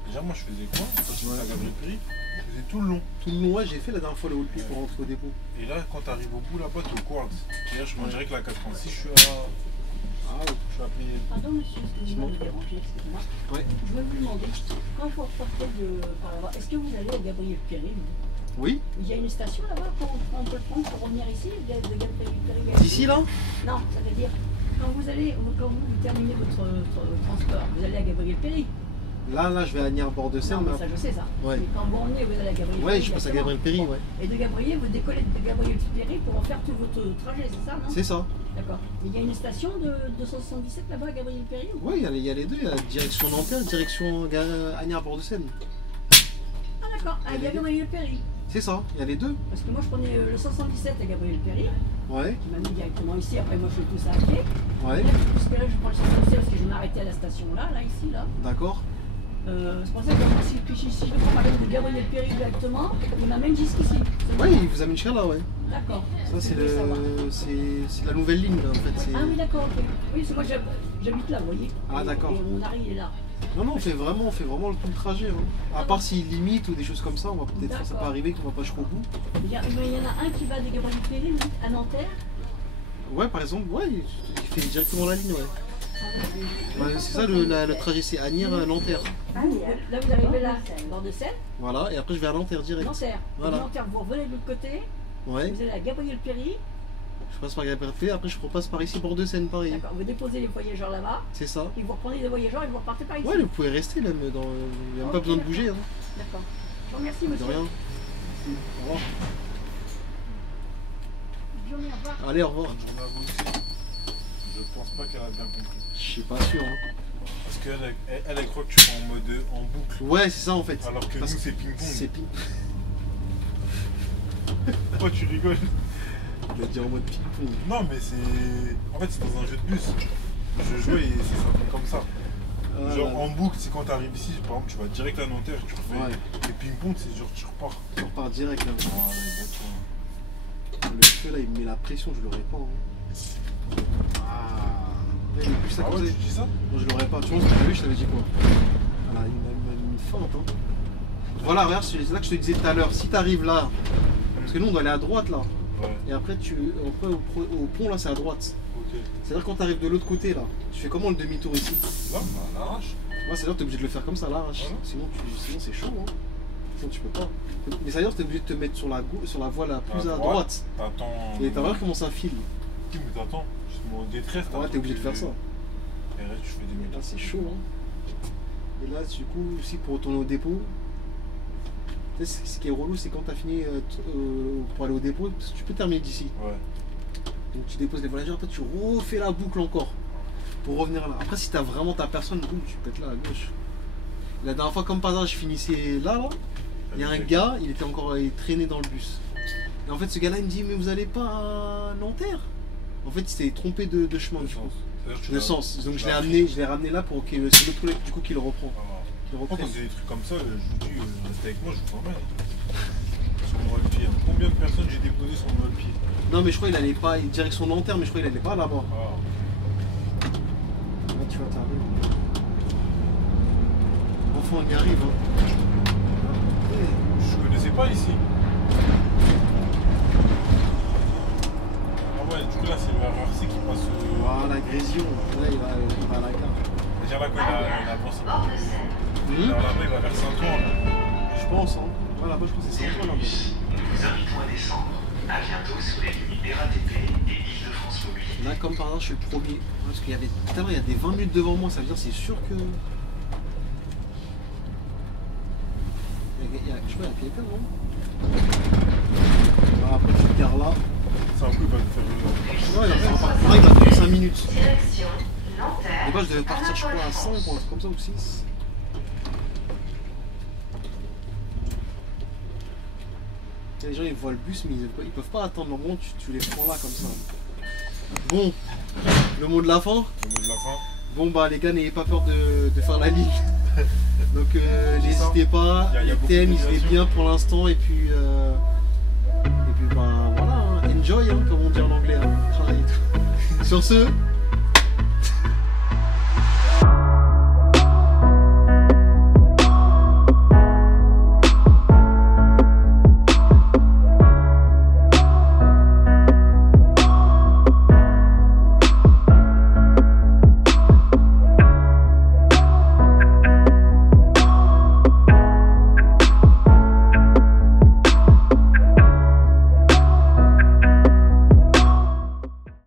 Déjà, moi je faisais quoi? Quand je faisais à Gabriel Péry, je faisais tout le long. Tout le long, ouais, j'ai fait la dernière fois le Hall pour rentrer au dépôt. Et là, quand tu arrives au bout là-bas, tu es au Quartz. C'est-à-dire, je me dirais que la 86, je suis à. Ah ouais. Je suis à payer. Pardon monsieur, excusez-moi de vous déranger, excusez-moi. Ouais. Je voulais vous demander, quand vous repartez par là-bas, est-ce que vous allez à Gabriel Péry? Oui. Il y a une station là-bas qu'on peut prendre pour revenir ici, de Gabriel Péry? D'ici là? Non, ça veut dire, quand vous terminez votre transport, vous allez à Gabriel Péry. Là, je vais à Nières bord de Seine. Non, mais ça je sais ça. Ouais. Mais quand vous revenez, vous allez à Gabriel Péry. Ouais, je passe à Gabriel Péry, ouais. Et de Gabriel, vous décollez de Gabriel Péry pour en faire tout votre trajet, c'est ça, non? C'est ça. D'accord. Mais il y a une station de 277 là-bas à Gabriel Péry ou... Ouais, il y a les deux. Il y a direction Nanterre, direction à Nières bord de Seine. Ah d'accord, à Gabriel Péry. C'est ça, il y a les deux. Parce que moi je prenais le 77 à Gabriel Péry, Ouais, qui m'a mis directement ici, après moi je fais tout ça à pied. ouais, Parce que là je prends le 77 parce que je m'arrêtais à la station là, ici, là. d'accord. C'est pour ça que moi, si je prends par exemple de Gabriel Péry directement, il m'amène jusqu'ici. Ouais, il vous amène jusqu'à là, ouais. D'accord. Ça, c'est Je voulais savoir. la nouvelle ligne, là, en fait. Ah oui, d'accord, ok. Oui, parce que moi j'habite là, vous voyez. Ah, Et- d'accord. Et mon mari il est là. Non, non, on fait vraiment le trajet. Hein. À part s'il limite ou des choses comme ça, on va peut-être, ça peut arriver qu'on va pas jusqu'au bout. Il y en a un qui va de Gabriel Péry lui, à Nanterre. Ouais, par exemple, ouais, il fait directement la ligne, ouais. Ouais, c'est ça le trajet, c'est Agnières-Nanterre. Là vous arrivez là, bord de Seine, Voilà, et après je vais à Nanterre direct. Nanterre. Voilà. De Nanterre, vous revenez de l'autre côté, Ouais, vous allez à Gabriel Péry. je passe par Gabriel, après je repasse par ici, bord de Seine, pareil. D'accord, vous déposez les voyageurs là-bas, C'est ça. et vous reprenez les voyageurs et vous repartez par ici. Ouais, vous pouvez rester même, il n'y a même pas Ok, besoin de d'accord. bouger. Hein. D'accord. Je vous remercie, De monsieur. rien. Au revoir. Bonne journée, au revoir. Allez, au revoir. Bonne journée à vous aussi. Je pense pas qu'elle a bien compris. Je suis pas sûr. Hein. Parce qu'elle elle croit que tu es en mode en boucle. Ouais, c'est ça en fait. Alors que Parce nous c'est ping-pong. C'est ping. Pourquoi tu rigoles? Il a dit en mode ping-pong. Non mais c'est. En fait c'est dans un jeu de bus. Je joue et c'est simple comme ça. Ah, Genre là, en boucle, c'est quand tu arrives ici, par exemple tu vas direct à Nanterre, tu refais. Ouais. Et ping-pong c'est genre tu repars. on repart direct là. Ah, mais bon, Le feu là, il me met la pression, je l'aurais pas. Hein. Ah. Là, il est plus ça ah comme ouais, ça. tu dis ça? Non, je l'aurais pas. Tu vois ce que t'as vu, je t'avais dit quoi? Voilà, il m'a mis une feinte. Hein. Voilà, regarde, c'est là que je te disais tout à l'heure. Si t'arrives là, parce que nous on doit aller à droite là, Ouais. et après au pont là c'est à droite. Ok. C'est-à-dire quand t'arrives de l'autre côté là, tu fais comment le demi-tour ici? Là, bah, à l'arrache. Ouais, c'est-à-dire que t'es obligé de le faire comme ça là, Voilà. sinon c'est chaud. Hein. Sinon tu peux pas. Mais c'est-à-dire que t'es obligé de te mettre sur la voie la plus à droite. T'attends. Et t'as vu comment ça file? Qui mais t'attends? Je suis en détresse. Ouais, t'es obligé de faire ça. Et là, tu fais des Là minutes. c'est chaud. Hein. Et là du coup aussi pour retourner au dépôt, tu sais, ce qui est relou c'est quand t'as fini pour aller au dépôt, parce que tu peux terminer d'ici. Ouais. Donc tu déposes les voyageurs, après tu refais la boucle encore pour revenir là. Après si t'as vraiment ta personne, boum, tu peux être là à gauche. La dernière fois comme par hasard je finissais là, il y a un gars, il traînait dans le bus. Et en fait ce gars là il me dit mais vous allez pas à Nanterre? En fait il s'était trompé de chemin du coup. De sens. Donc je l'ai ramené là pour que c'est l'autre collègue du coup qui le reprend. Qui le Quand reprend. c'est des trucs comme ça, je vous dis, restez avec moi, je vous emmène. Sur mon pied. Combien de personnes j'ai déposé sur mon pied? Non mais je crois qu'il allait pas, direction Nanterre, mais je crois qu'il allait pas là-bas. Ah. Là tu vois, t'arrives. Enfin il y arrive. Hein. Je connaissais pas ici. Ah ouais, du coup là c'est le RRC qui passe. Voilà, Grésion. Là il va à la gare. Déjà là quand il avance. Bord de Seine. Alors là-bas il va vers Saint-Ouen. Je pense, hein. Ouais, là-bas, je pense que c'est Saint-Ouen, là-bas. Nous vous invitons à descendre. À bientôt sur les lignes RATP et Île-de-France Mobilité. Là, comme par hasard, je suis le premier. Ouais, parce qu'il y avait tout à l'heure, il y a des 20 minutes devant moi, ça veut dire c'est sûr que. Je crois qu'il y a quelqu'un, non? Voilà, après, tu te gares là. C'est un coup il va te faire. Ouais, il va faire 5 minutes. Direction Nanterre. De base, je devais partir, je crois, à 5 ou un truc comme ça, ou 6. Les gens ils voient le bus mais ils peuvent pas attendre, normalement tu les prends là comme ça. Bon, le mot de la fin. Le mot de la fin. Bon bah les gars, n'ayez pas peur de faire la ligne. Donc n'hésitez pas, Il y a les beaucoup thèmes ils se d'utilisation. bien pour l'instant et puis bah voilà, hein, enjoy hein, comme on dit en anglais, hein. Travaillez tout. Sur ce,